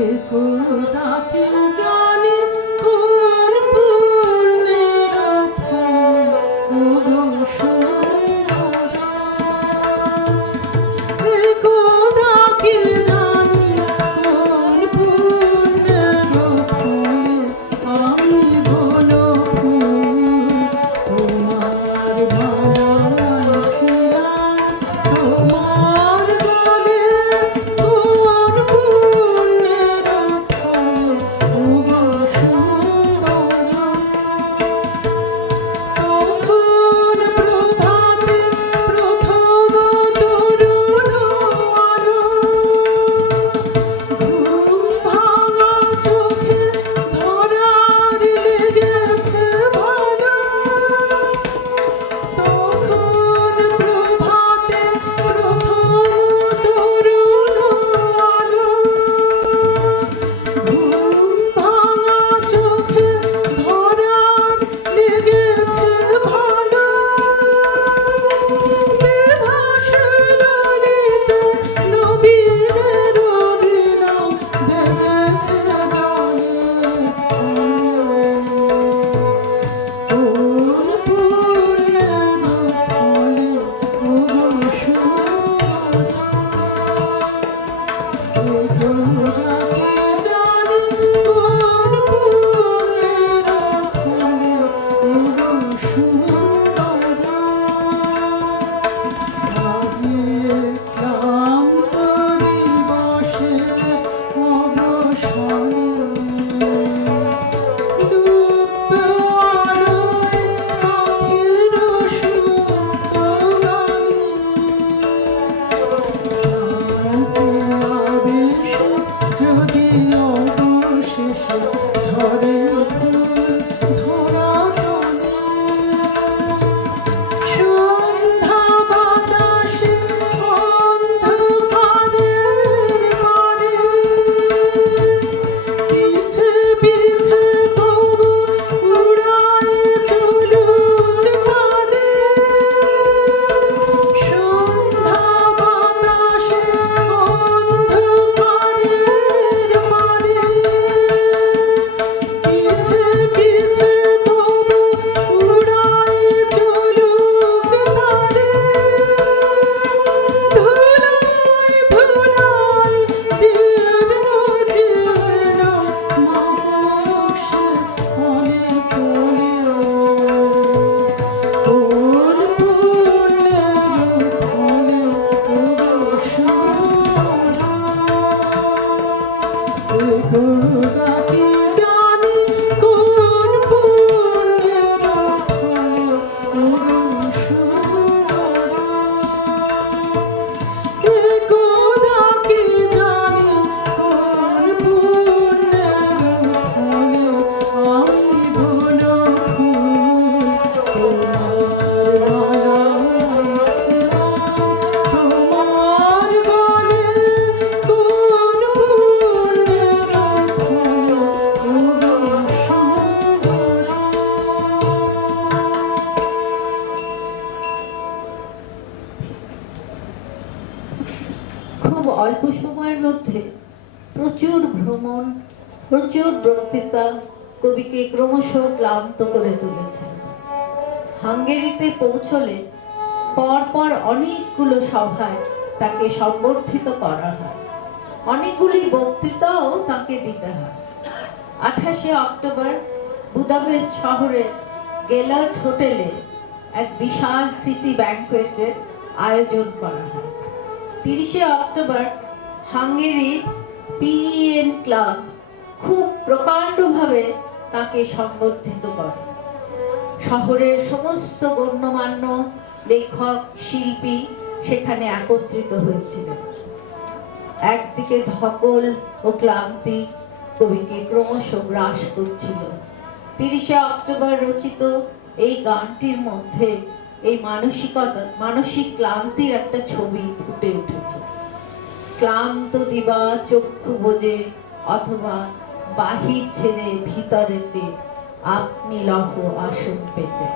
একদা কে জানে কোন পুণ্যের ফল ওগো সুন্দরা। একদা কে জানে কোন পুণ্যের ফল আমি বলো ফুল তোমার ভালোয় ছিলাম তোমার গলে কোন পুণ্যের ফল ওগো সুন্দরা। তখন প্রভাতে প্রথম তরুণ আলো ঘুম ভাঙা চোখে ধরার লেগেছে ভালো। তখন প্রভাতে প্রথম তরুণ আলো ঘুম ভাঙা চোখে ধরার লেগেছে ভালো। বেভাসের ললিতে নবীনের অভিনয় বেজেছে গানের স্থলে। কোন পুণ্যের ফলে ওগো সুন্দরা। একদা কে জানে কোন পুণ্যের ফলে ওগো সুন্দরা। বাজে ক্লান্ত দিবসের অবসানে ডুবত আলোয় পাখির সুপ্ত গানে। শ্রান্ত আবেশে যদি অবশেষে ঝরে ফুল ধরা জলে। সন্ধ্যা বাতাসে অন্ধকারের মারে পিছে পিছে তবু উড়ায় চলুক তারে। সন্ধ্যা বাতাসে অন্ধকারের মারে পিছে পিছে তবু উড়ায় চলুক তারে। ধুলায় ধুলায় জীর্ণ জীর্ণ মানুষের ফলে ফলে কোন পুণ্যের ফলে ওগো সুন্দরা। একদা কে জানে কোন পুণ্যের ফলে ওগো সুন্দরা। একদা কে জানে কোন পুণ্যের ফলে আমি বলো ফুল তোমার ভালোয় ছিলাম তোমার গলে কোন পুণ্যের ফলে ওগো সুন্দরা। খুব অল্প সময়ের মধ্যে প্রচুর ভ্রমণ, প্রচুর বক্তৃতা কবিকে ক্রমশ ক্লান্ত করে তুলেছে। হাঙ্গেরিতে পৌঁছলে পরপর অনেকগুলো সভায় তাকে সম্বর্ধিত করা হয়, অনেকগুলি বক্তৃতাও তাকে দিতে হয়। 28শে অক্টোবর বুদাপেস্ট শহরে গেলার্ট হোটেলে এক বিশাল সিটি ব্যাংকোয়েটের আয়োজন করা হয়। 30শে অক্টোবর হাঙ্গেরির পিএন ক্লাব খুব প্রকাণ্ডভাবে তাকে সম্বর্ধিত করে। শহরের সমস্ত গণ্যমান্য লেখক শিল্পী সেখানে একত্রিত হয়েছিলেন। একদিকে ধকল ও ক্লান্তি কবিকে ক্রমশ গ্রাস করছিল। 30শে অক্টোবর রচিত এই গানটির মধ্যে এই মানসিক ক্লান্তির একটা ছবি ফুটে উঠেছে। ক্লান্ত দিবা চক্ষু বোঝে অথবা বাহির ছেড়ে ভিতরেতে আপনি লহ আসন পেতে।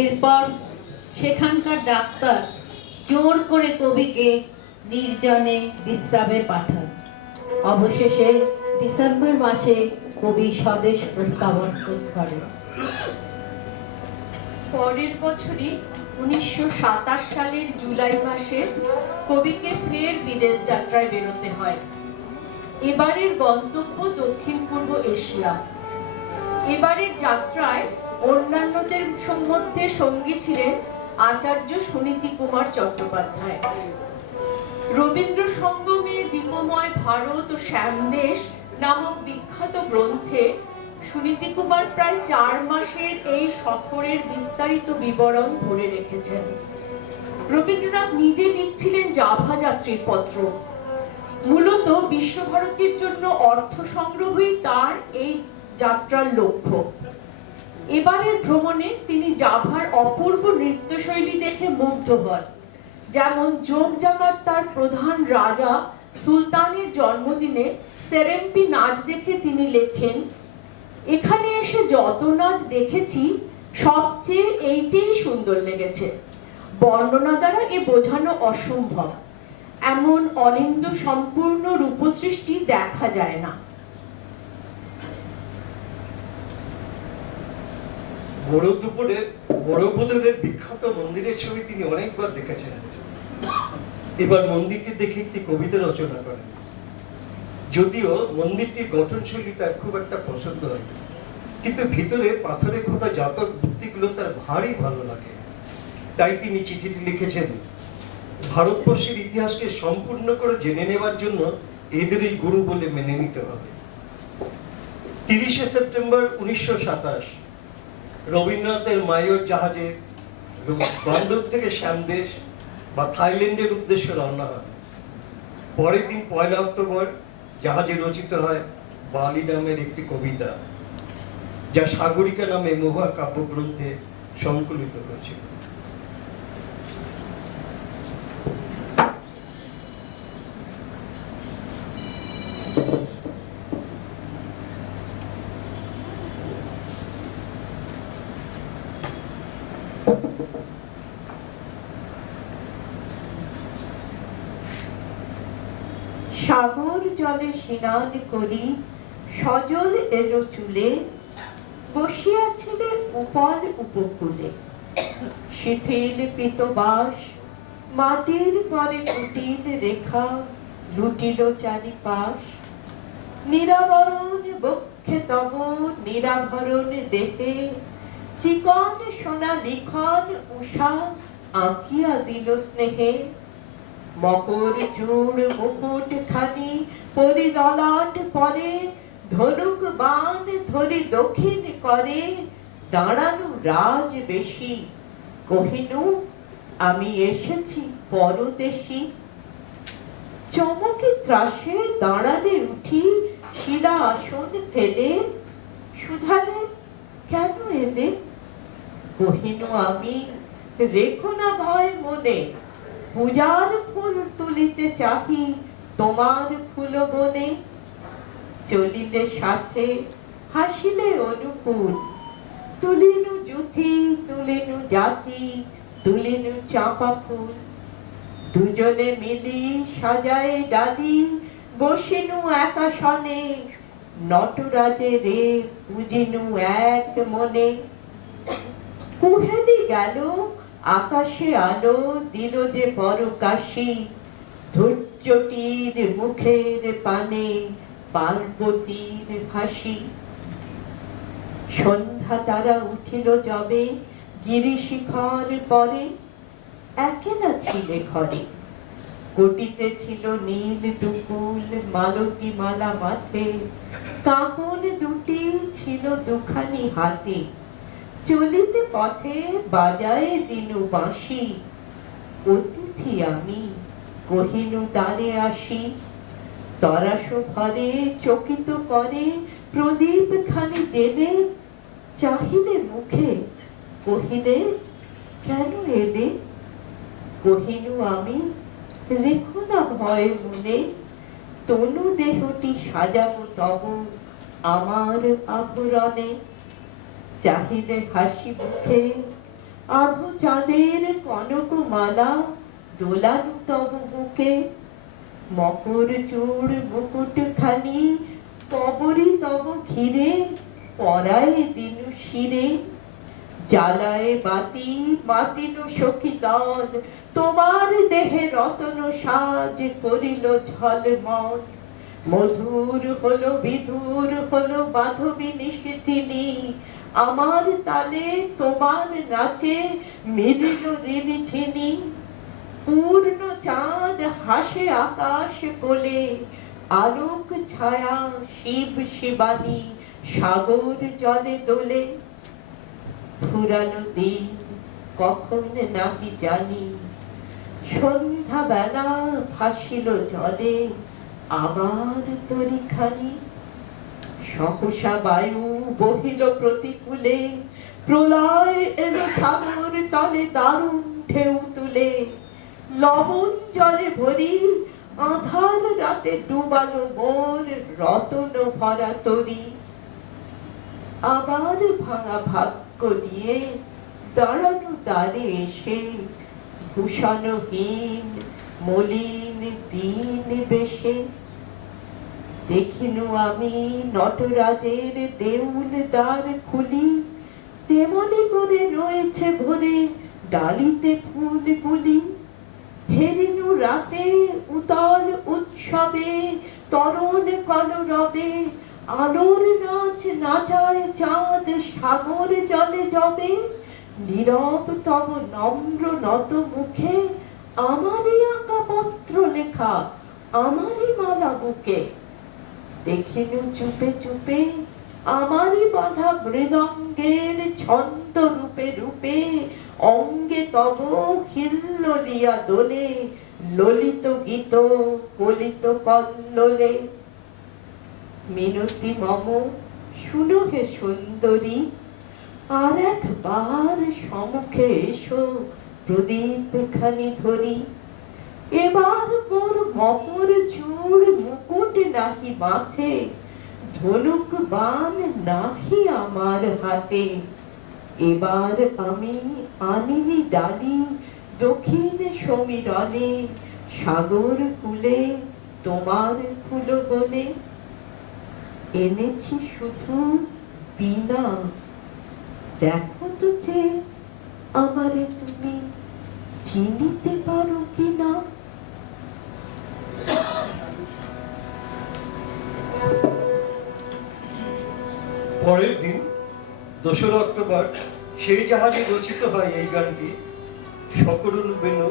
এরপর সেখানকার ডাক্তার জোর করে কবিকে নির্জনে বিশ্রামে পাঠান। অবশেষে ডিসেম্বর মাসে কবি স্বদেশ প্রত্যাবর্তন করেন। পরের বছরই 1927 সালের জুলাই মাসে কবিকে ফের বিদেশ যাত্রায় বেরোতে হয়। এবারের গন্তব্য দক্ষিণ পূর্ব এশিয়া। এবারের যাত্রায় অন্যান্যদের মধ্যে সঙ্গী ছিলেন আচার্য সুনীতি কুমার চট্টোপাধ্যায়। রবীন্দ্র সঙ্গমে দীপময় ভারত ও শ্যামদেশ নামক বিখ্যাত গ্রন্থে সুনীতি কুমার প্রায় 4 মাসের এই সফরের বিস্তারিত বিবরণ ধরে রেখেছেন। রবীন্দ্রনাথ নিজে লিখছিলেন জাভা যাত্রীর পত্র। মূলত বিশ্বভারতীর জন্য অর্থ সংগ্রহই তার এই যাত্রার লক্ষ্য। এবারের ভ্রমণে তিনি জাভার অপূর্ব নৃত্যশৈলী দেখে মুগ্ধ হন। যেমন যোগজাকার্তার প্রধান রাজা সুলতানের জন্মদিনে সেরেম্পি নাচ দেখে তিনি লেখেন, এখানে এসে যত নাচ দেখেছি সবচেয়ে এইটাই সুন্দর লেগেছে। বর্ণনা দ্বারা এ বোঝানো অসম্ভব। এমন অনিন্দ সম্পূর্ণ রূপসৃষ্টি দেখা যায় না। বড় দুপুরে বড়বুদরের বিখ্যাত মন্দিরের ছবি তিনি অনেকবার দেখেছেন। এবার মন্দিরটি দেখে একটি কবিতা রচনা করেন। যদিও মন্দিরটির গঠনশৈলী তার খুব একটা পছন্দ হয়, কিন্তু ভিতরে পাথরে খোদা জাতক মূর্তিগুলো তার ভারী ভালো লাগে। তাই তিনি চিঠিটি লিখেছেন, ভারতবর্ষের ইতিহাসকে সম্পূর্ণ করে জেনে নেবার জন্য এদেরই গুরু বলে মেনে নিতে হবে। 30শে সেপ্টেম্বর 1927 রবীন্দ্রনাথের মায়োর জাহাজে বান্দর থেকে শ্যামদেশ বা থাইল্যান্ডের উদ্দেশ্যে রওনা হন। পরের দিন 1 অক্টোবর জাহাজে রচিত হয় বালি নামের একটি কবিতা, যা সাগরিকা নামে মহুয়া কাব্যগ্রন্থে সংকলিত হয়েছিল। সাগর জলে স্নান করি সজল এলো চুলে, বসিয়াছিলে উপল উপকূলে। শিথিল পিতবাস মাটির পরে কুটিল রেখা লুটিল চারিপাশ। নিরাবরণ বক্ষে তব নিরাভরণ দেহে, চিকন সোনা লিখন উষা আঁকিয়া দিল স্নেহে। মকর চূড় মুকুট খানি পরিললাট পরে, ধনুক বাণ ধরি দক্ষিণ করে দাঁড়ানো রাজ বেশি। কহিনু আমি এসেছি পরদেশী। চমকে ত্রাসে দাঁড়ালে উঠি শিলা আসন ফেলে, শুধালে কেন এলে? কহিনু আমি, রেখো না ভয় মনে, পূজার ফুল তুলিতে চাহি তোমার ফুল বনে। চলিলে সাথে, হাসিলে অনুকূল, তুলিনু জুথি, তুলিনু জাতি, তুলিনু চাঁপা ফুল। দুজনে মিলি সাজায় ডালি, বসিনু একাসনে, নটরাজে রে পুজিনু এক মনে। কুহেলি গেল, আকাশে আলো দিল যে পরকাশী, ধৈর্যটির মুখের পানে পার্বতীর হাসি। সন্ধ্যা তারা উঠিল যবে, গিরিশিখর পরে, একেলা ছিলে ঘরে। কোটিতে ছিল নীল দুকুল, মালতী মালা মাথে, কাঁপন দুটি ছিল দুখানি হাতে। চলিতে পথে বাজায় দিনু বাঁশি, অতিথি আমি, কহিনু দ্বারে আসি। তরাস ভরে চকিত করে, প্রদীপ খানি জেলে, চাহিলে মুখে, কহিলে কেন এলে? কহিনু আমি, রেখো না ভয় মনে, তনু দেহটি সাজাবো তব আমার আভরণে। চাহিলে হাসি মুখে, আধো চাঁদের কনক মালা দোলানু তব বুকে। মকর চূড় মুকুট খানি কবরি তব ঘিরে, পরায় দিনু শিরে। জ্বালায় বাতি, মাতিনু সখী দল, তোমার দেহে রতন সাজ করিল ঝলমল। মধুর হলো বিধুর হলো বাধবী নিশিথিনী, আমার তালে তোমার নাচে মিলিল রিমিঝিনি। পূর্ণ চাঁদ হাসে আকাশ কোলে, আলোক ছায়া শিব শিবানী সাগর জলে দোলে। ফুরানো দিন কখন নাহি জানি, সন্ধ্যা বেলা ভাসিল জলে আবার তরিখানি। সহসা বায়ু বহিল প্রতিকূলে, প্রলয় এলো সাগর তলে দারুণ ঢেউ তুলে। লবণ জলে ভরি আধার রাতে ডুবালো মোর রতন ভরা তরি। আবার ভাঙা ভাগ্য নিয়ে দাঁড়ানো দ্বারে এসে, ভূষণহীন মলিন দিন বেশে। দেখিনু আমি নটরাজের দেউল দ্বার খুলি, তেমনি করে রয়েছে ভরে ডালিতে ফুলগুলি। হেরিনু রাতে উতল উৎসবে, তরণ কলরবে, আলোর নাচ নাচায় চাঁদ সাগর জলে যবে। নীরব তব নম্র নত মুখে, আমারই আঁকা পত্র লেখা, আমারই মালা বুকে। দেখিনু চুপে চুপে, আমারই বাঁধা মৃদঙ্গের ছন্দ রূপে রূপে। অঙ্গে তব হিল্লোলিয়া দোলে, ললিত গীত কলিত কল্লোলে। মিনতি মম শুনো হে সুন্দরী, আর একবার সম্মুখে এসো প্রদীপ খানি ধরি। এবার মোর মকর চূড় মুকুট নাহি মাথে, ধনুক বাণ নাহি আমার হাতে। এবার আমি আনিনি ডালি দক্ষিণ সমীরণে, সাগর কূলে তোমার ফুল বনে। এনেছি শুধু বীণা, দেখো তো যে আমারে তুমি চিনিতে পারো কিনা। পরের দিন 2রা অক্টোবর সেই জাহাজে রচিত হয় এই গানটি, সকরুণ বেনু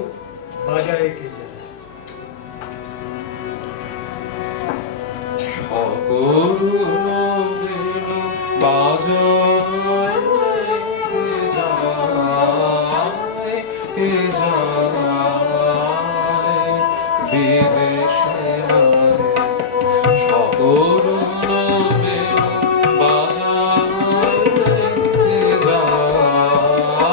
বাজায় কে যায়। সকরুণ বেনু বাজায় কে যায়, কে যায় বিদেশে যায়। সকরুণ বেনু বাজায় কে যায়,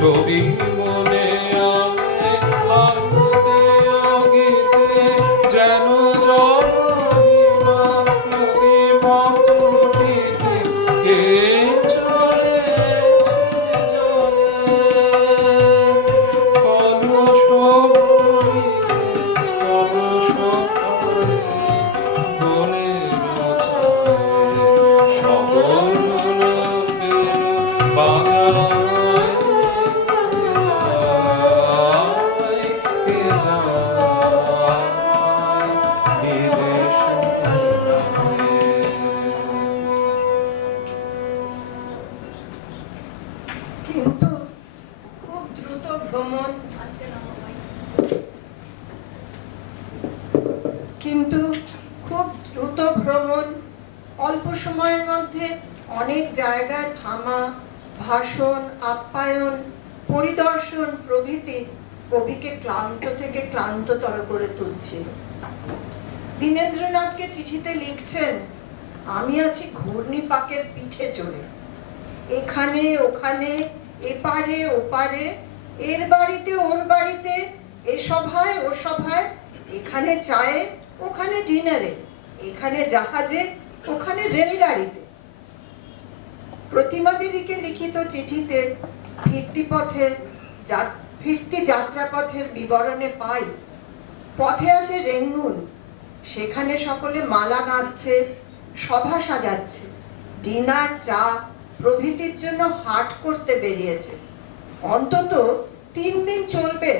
ছবি মনে আনে আনন্দে গীতে যেন জলনীলা নদী পথটিতে কে চলেছে জলে কলস ভরিতে কলস ভরে বনের ছায়ে শহর কিন্তু খুব দ্রুত ভ্রমণ অল্প সময়ের মধ্যে অনেক জায়গায় থামা, ভাষণ, আপ্যায়ন, পরিদর্শন প্রভৃতি কবিকে ক্লান্ত থেকে ক্লান্ততর করে তুলছিল। দীনেন্দ্রনাথকে চিঠিতে লিখছেন, আমি আছি ঘূর্ণিপাকের পিঠে চড়ে, এখানে ওখানে, এপারে ওপারে, এর বাড়িতে ওর বাড়িতে, এ সভায় ও সভায়, এখানে চায়ে ওখানে ডিনারে, এখানে জাহাজে ওখানে রেলগাড়িতে। প্রতিমা দেবীকে লিখিত চিঠিতে ফিরতি যাত্রাপথের বিবরণে পাই, পথে আছে রেঙ্গুন, সেখানে সকলে মালা গাঁথছে, সভা সাজাচ্ছে, ডিনার, চা প্রভৃতির জন্য হাট করতে বেরিয়েছে। অন্তত 3 দিন চলবে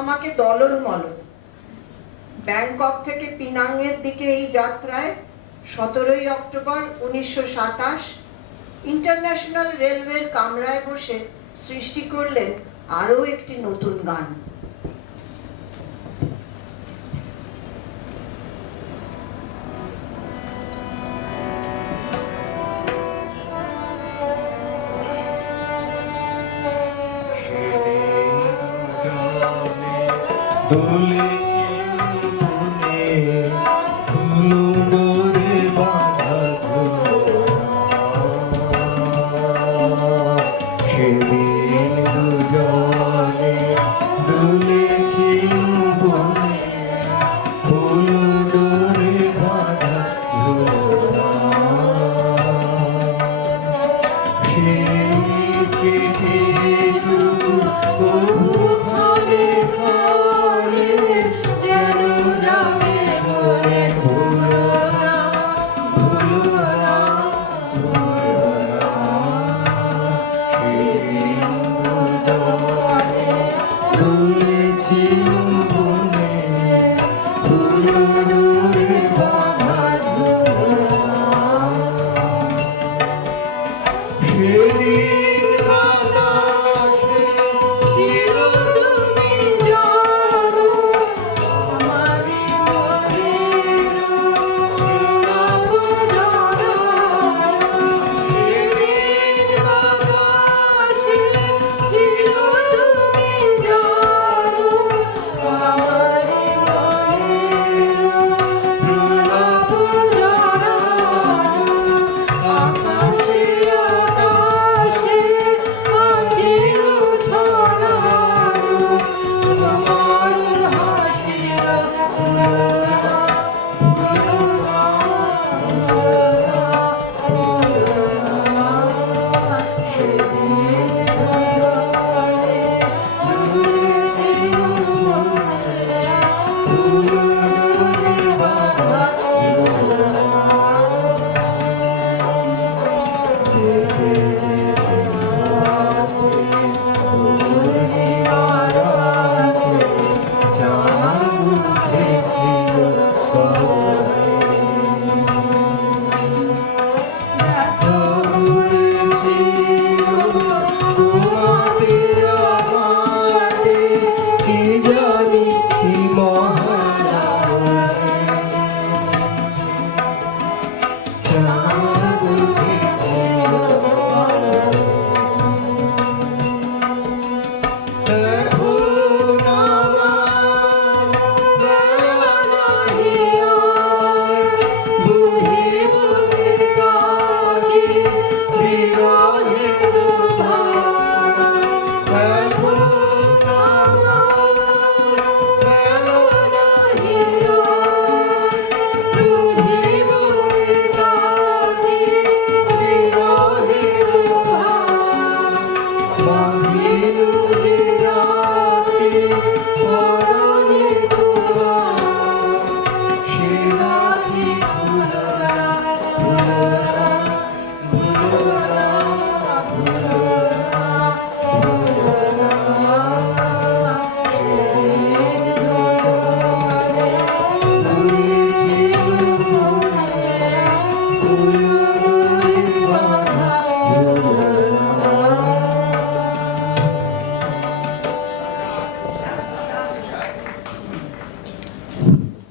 আমাকে দলন মলন। ব্যাংকক থেকে পিনাংয়ের দিকে এই যাত্রায় 17 অক্টোবর 1927 ইন্টারন্যাশনাল রেলওয়ের কামরায় বসে সৃষ্টি করলেন আরো একটি নতুন গান। Shri Radha Shri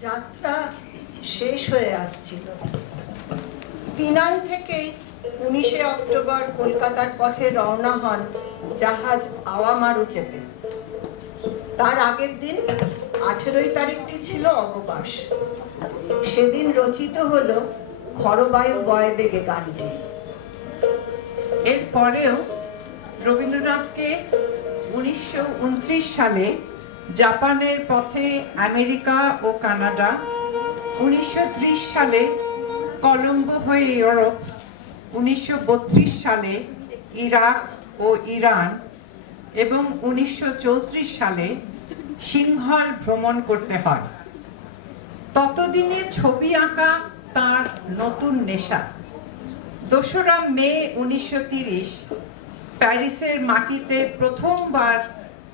যাত্রা শেষ হয়ে আসছিল। পিনাং থেকেই 19শে অক্টোবর কলকাতার পথে রওনা হন জাহাজ আওয়ামারু চেপে। তার আগের দিন 18 তারিখটি ছিল অবকাশ। সেদিন রচিত হলো খরবায়ু বয়বেগে গানটি। এরপরেও রবীন্দ্রনাথকে 1929 সালে জাপানের পথে আমেরিকা ও কানাডা, 1930 সালে কলম্বো হয়ে ইউরোপ, 1932 সালে ইরাক ও ইরান এবং 1934 সালে সিংহল ভ্রমণ করতে হয়। ততদিনে ছবি আঁকা তার নতুন নেশা। 2রা মে 1930 প্যারিসের মাটিতে প্রথমবার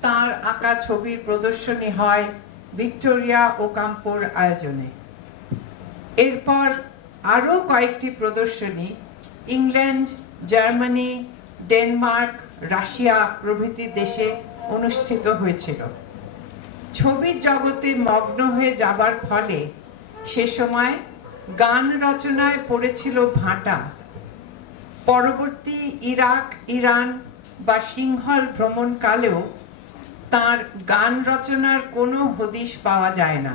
তার আঁকা ছবির প্রদর্শনী হয় ভিক্টোরিয়া ওকাম্পোর আয়োজনে। এরপর আরও কয়েকটি প্রদর্শনী ইংল্যান্ড, জার্মানি, ডেনমার্ক, রাশিয়া প্রভৃতি দেশে অনুষ্ঠিত হয়েছিল। ছবির জগতে মগ্ন হয়ে যাবার ফলে সে সময় গান রচনায় পড়েছিল ভাটা। পরবর্তী ইরাক, ইরান বা সিংহল ভ্রমণকালেও তার গান রচনার কোনো হদিশ পাওয়া যায় না।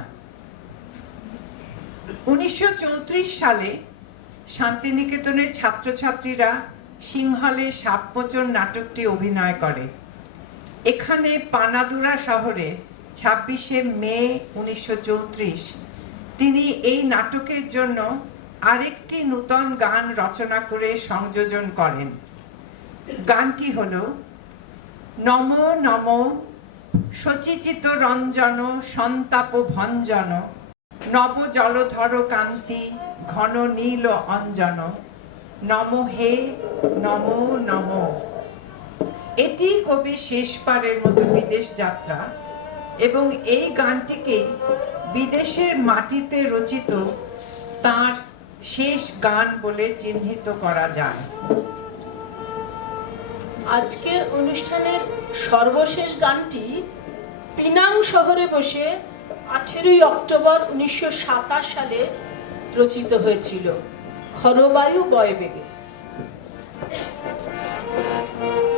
1934 সালে শান্তিনিকেতনের ছাত্রছাত্রীরা সিংহলে সাপমোচন নাটকটি অভিনয় করে। এখানে পানাদুরা শহরে 26শে মে 1934 তিনি এই নাটকের জন্য আরেকটি নূতন গান রচনা করে সংযোজন করেন। গানটি হলো নমো নমো শচিচিত রঞ্জন সন্তাপ ভঞ্জন নব জলধর কান্তি ঘন নীল অঞ্জন নমো হে নমো নমো। এটি কবির শেষবারের মতো বিদেশ যাত্রা এবং এই গানটিকে বিদেশের মাটিতে রচিত তার শেষ গান বলে চিহ্নিত করা যায়। আজকের অনুষ্ঠানের সর্বশেষ গানটি পিনাং শহরে বসে 18 অক্টোবর 1927 সালে রচিত হয়েছিল, খরবায়ু বয়বেগে। Thank you.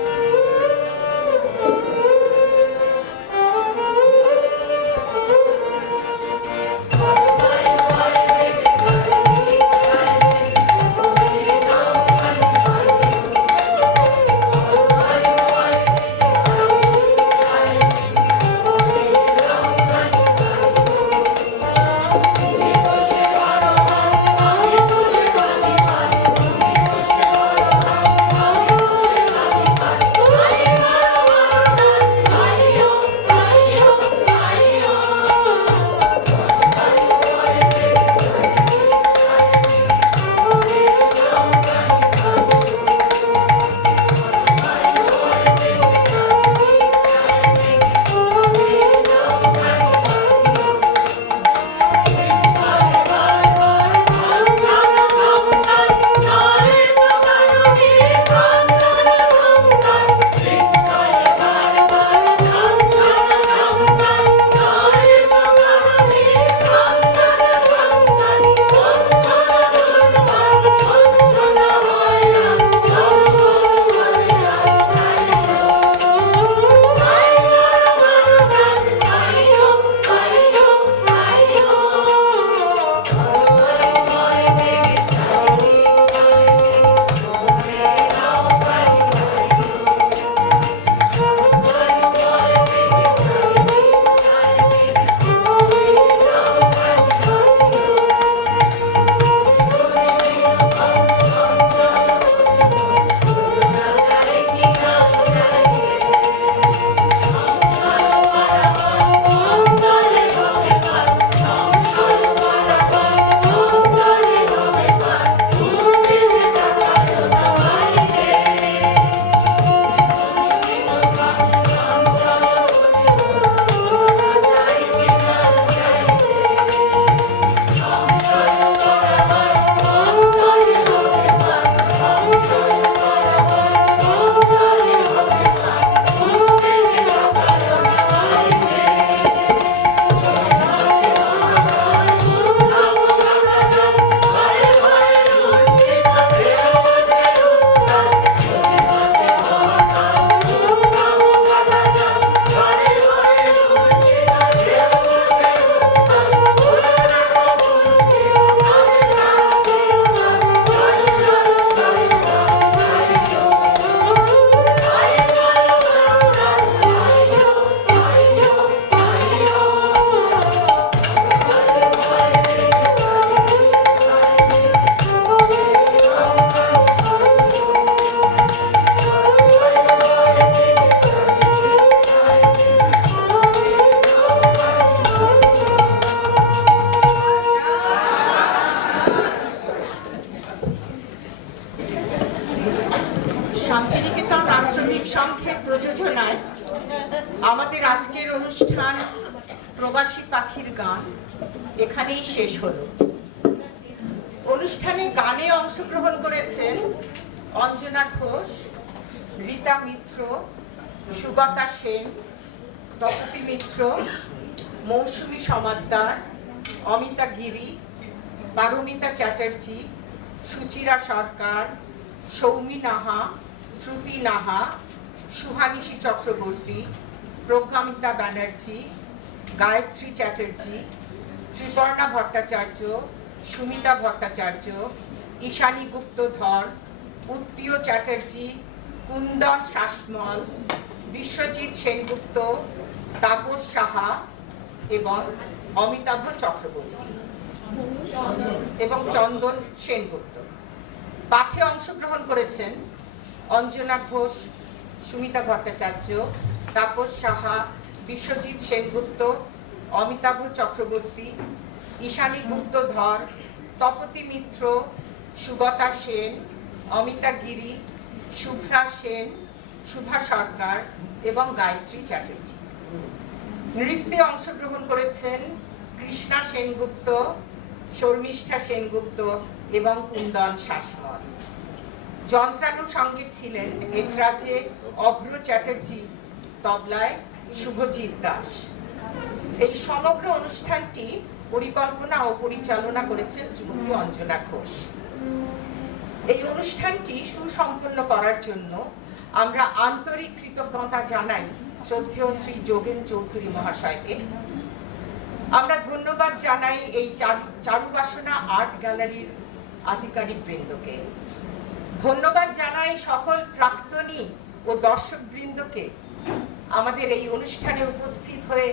শান্তিনিকেতন আশ্রমিক সংঘের প্রযোজনায় আমাদের আজকের অনুষ্ঠান প্রবাসী পাখির গান এখানেই শেষ হলো। অনুষ্ঠানে গানে অংশগ্রহণ করেছেন অঞ্জনা ঘোষ, রীতা মিত্র, সুগতা সেন, তপতি মিত্র, মৌসুমী সমাদ্দার, অমিতা গিরি, পারমিতা চ্যাটার্জি, সুচিরা সরকার, সৌমি নাহা, শ্রুতি নাহা, সুহানিশী চক্রবর্তী, প্রজ্ঞামিতা ব্যানার্জি, গায়ত্রী চ্যাটার্জি, শ্রীপর্ণা ভট্টাচার্য, সুমিতা ভট্টাচার্য, ঈশানী গুপ্তধর, উত্তীয় চ্যাটার্জি, কুন্দন শাসমল, বিশ্বজিৎ সেনগুপ্ত, তাপস সাহা এবং অমিতাভ চক্রবর্তী এবং চন্দন সেনগুপ্ত। পাঠে অংশগ্রহণ করেছেন অঞ্জনা ঘোষ, সুমিতা ভট্টাচার্য, তাপস সাহা, বিশ্বজিৎ সেনগুপ্ত, অমিতাভ চক্রবর্তী, ঈশানী গুপ্তধর, তপতি মিত্র, সুগতা সেন, অমিতা গিরি, শুভ্রা সেন, শুভা সরকার এবং গায়ত্রী চ্যাটার্জি। নৃত্যে অংশগ্রহণ করেছেন কৃষ্ণা সেনগুপ্ত, শর্মিষ্ঠা সেনগুপ্ত এবং কুন্দন শাসমল। যন্ত্রানুষঙ্গে ছিলেন এসরাজে অভ্র চ্যাটার্জি, তবলায় শুভজিৎ দাস। এই সমগ্র অনুষ্ঠানটি পরিকল্পনা ও পরিচালনা করেছেন শ্রীমতী অঞ্জনা ঘোষ। এই অনুষ্ঠানটি সুসম্পন্ন করার জন্য আমরা আন্তরিক কৃতজ্ঞতা জানাই শ্রদ্ধেয় শ্রী যোগেন চৌধুরী মহাশয়কে। আমরা ধন্যবাদ জানাই এই চারুবাসনা আর্ট গ্যালারির আধিকারিক বৃন্দকে। ধন্যবাদ জানাই সকল প্রাক্তনী ও দর্শক বৃন্দকে আমাদের এই অনুষ্ঠানে উপস্থিত হয়ে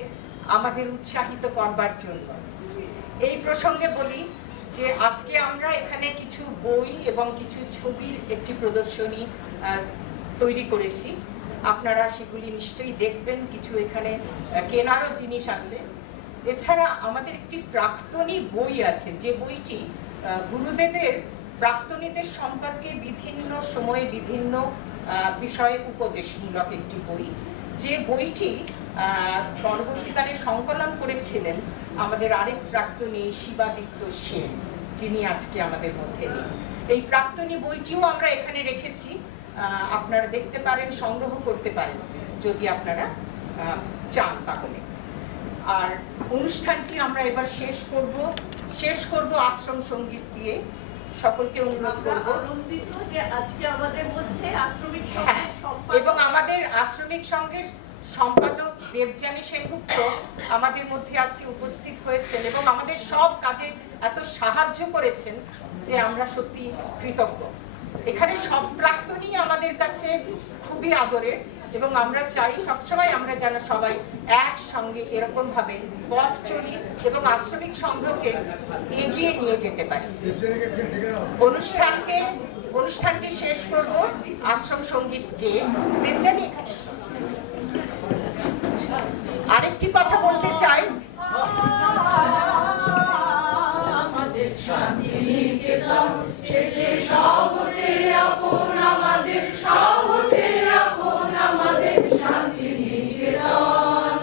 আমাদের উৎসাহিত করবার জন্য। এই প্রসঙ্গে বলি যে আজকে আমরা এখানে কিছু বই এবং কিছু ছবির একটি প্রদর্শনী তৈরি করেছি। আপনারা সেগুলি নিশ্চয়ই দেখবেন। কিছু এখানে কেনারও জিনিস আছে। এছাড়া আমাদের একটি প্রাক্তনী বই আছে, যে বইটি গুরুদেবের প্রাক্তনীদের সম্পর্কে বিভিন্ন সময়ে বিভিন্ন বিষয়ে উপদেশমূলক একটি বই, যে বইটি পরবর্তীকালে সংকলন করেছিলেন আমাদের আরেক প্রাক্তনী শিবাদিত্য সেন, যিনি আজকে আমাদের মধ্যে নেই। এই প্রাক্তনী বইটিও আমরা এখানে রেখেছি, আপনারা দেখতে পারেন, সংগ্রহ করতে পারেন যদি আপনারা চান তাহলে। আর অনুষ্ঠানটি আমরা এবার শেষ করব আশ্রম সঙ্গীত দিয়ে। সকলকে অনুরোধ করব যে আজকে আমাদের মধ্যে আশ্রমিক এবং আমাদের আশ্রমিক সংঘের সম্পাদক দেবযানী সেনগুপ্ত আমাদের মধ্যে আজকে উপস্থিত হয়েছেন এবং আমাদের সব কাজে এত সাহায্য করেছেন যে আমরা সত্যি কৃতজ্ঞ। এখানে সব প্রাক্তনী আমাদের কাছে খুবই আদরের এবং আমরা চাই সবসময় আমরা যেন সবাই একসঙ্গে এরকম ভাবে পথ চলি এবং আশ্রমিক সংঘকে এগিয়ে নিয়ে যেতে পারি। অনুষ্ঠানটি শেষ করব আশ্রম সঙ্গীত গেয়ে। দেবযানী এখানে আরেকটি কথা বলতে চাই, আমাদের শান্তিনিকেতন সে যে শহরে আপন, আমাদের শহরে আপন, আমাদের শান্তিনিকেতন,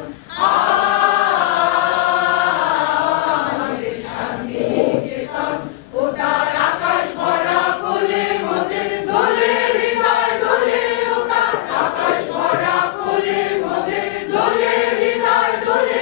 আমাদের শান্তিনিকেতন, ওটার আকাশ ভরা কোলে মোদের দোলে, হৃদয় দোলে, ওটার আকাশ ভরা কোলে মোদের দোলে, হৃদয় দোলে।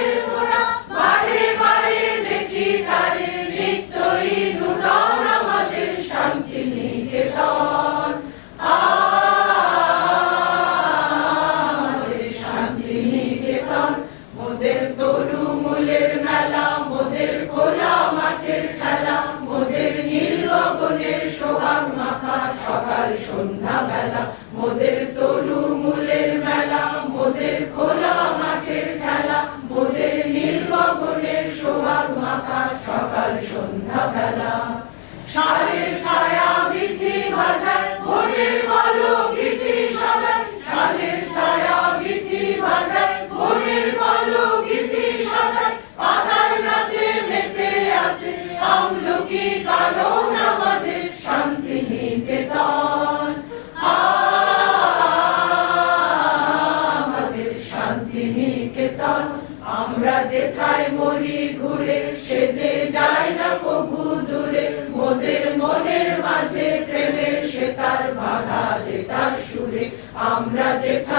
আমরা যেথা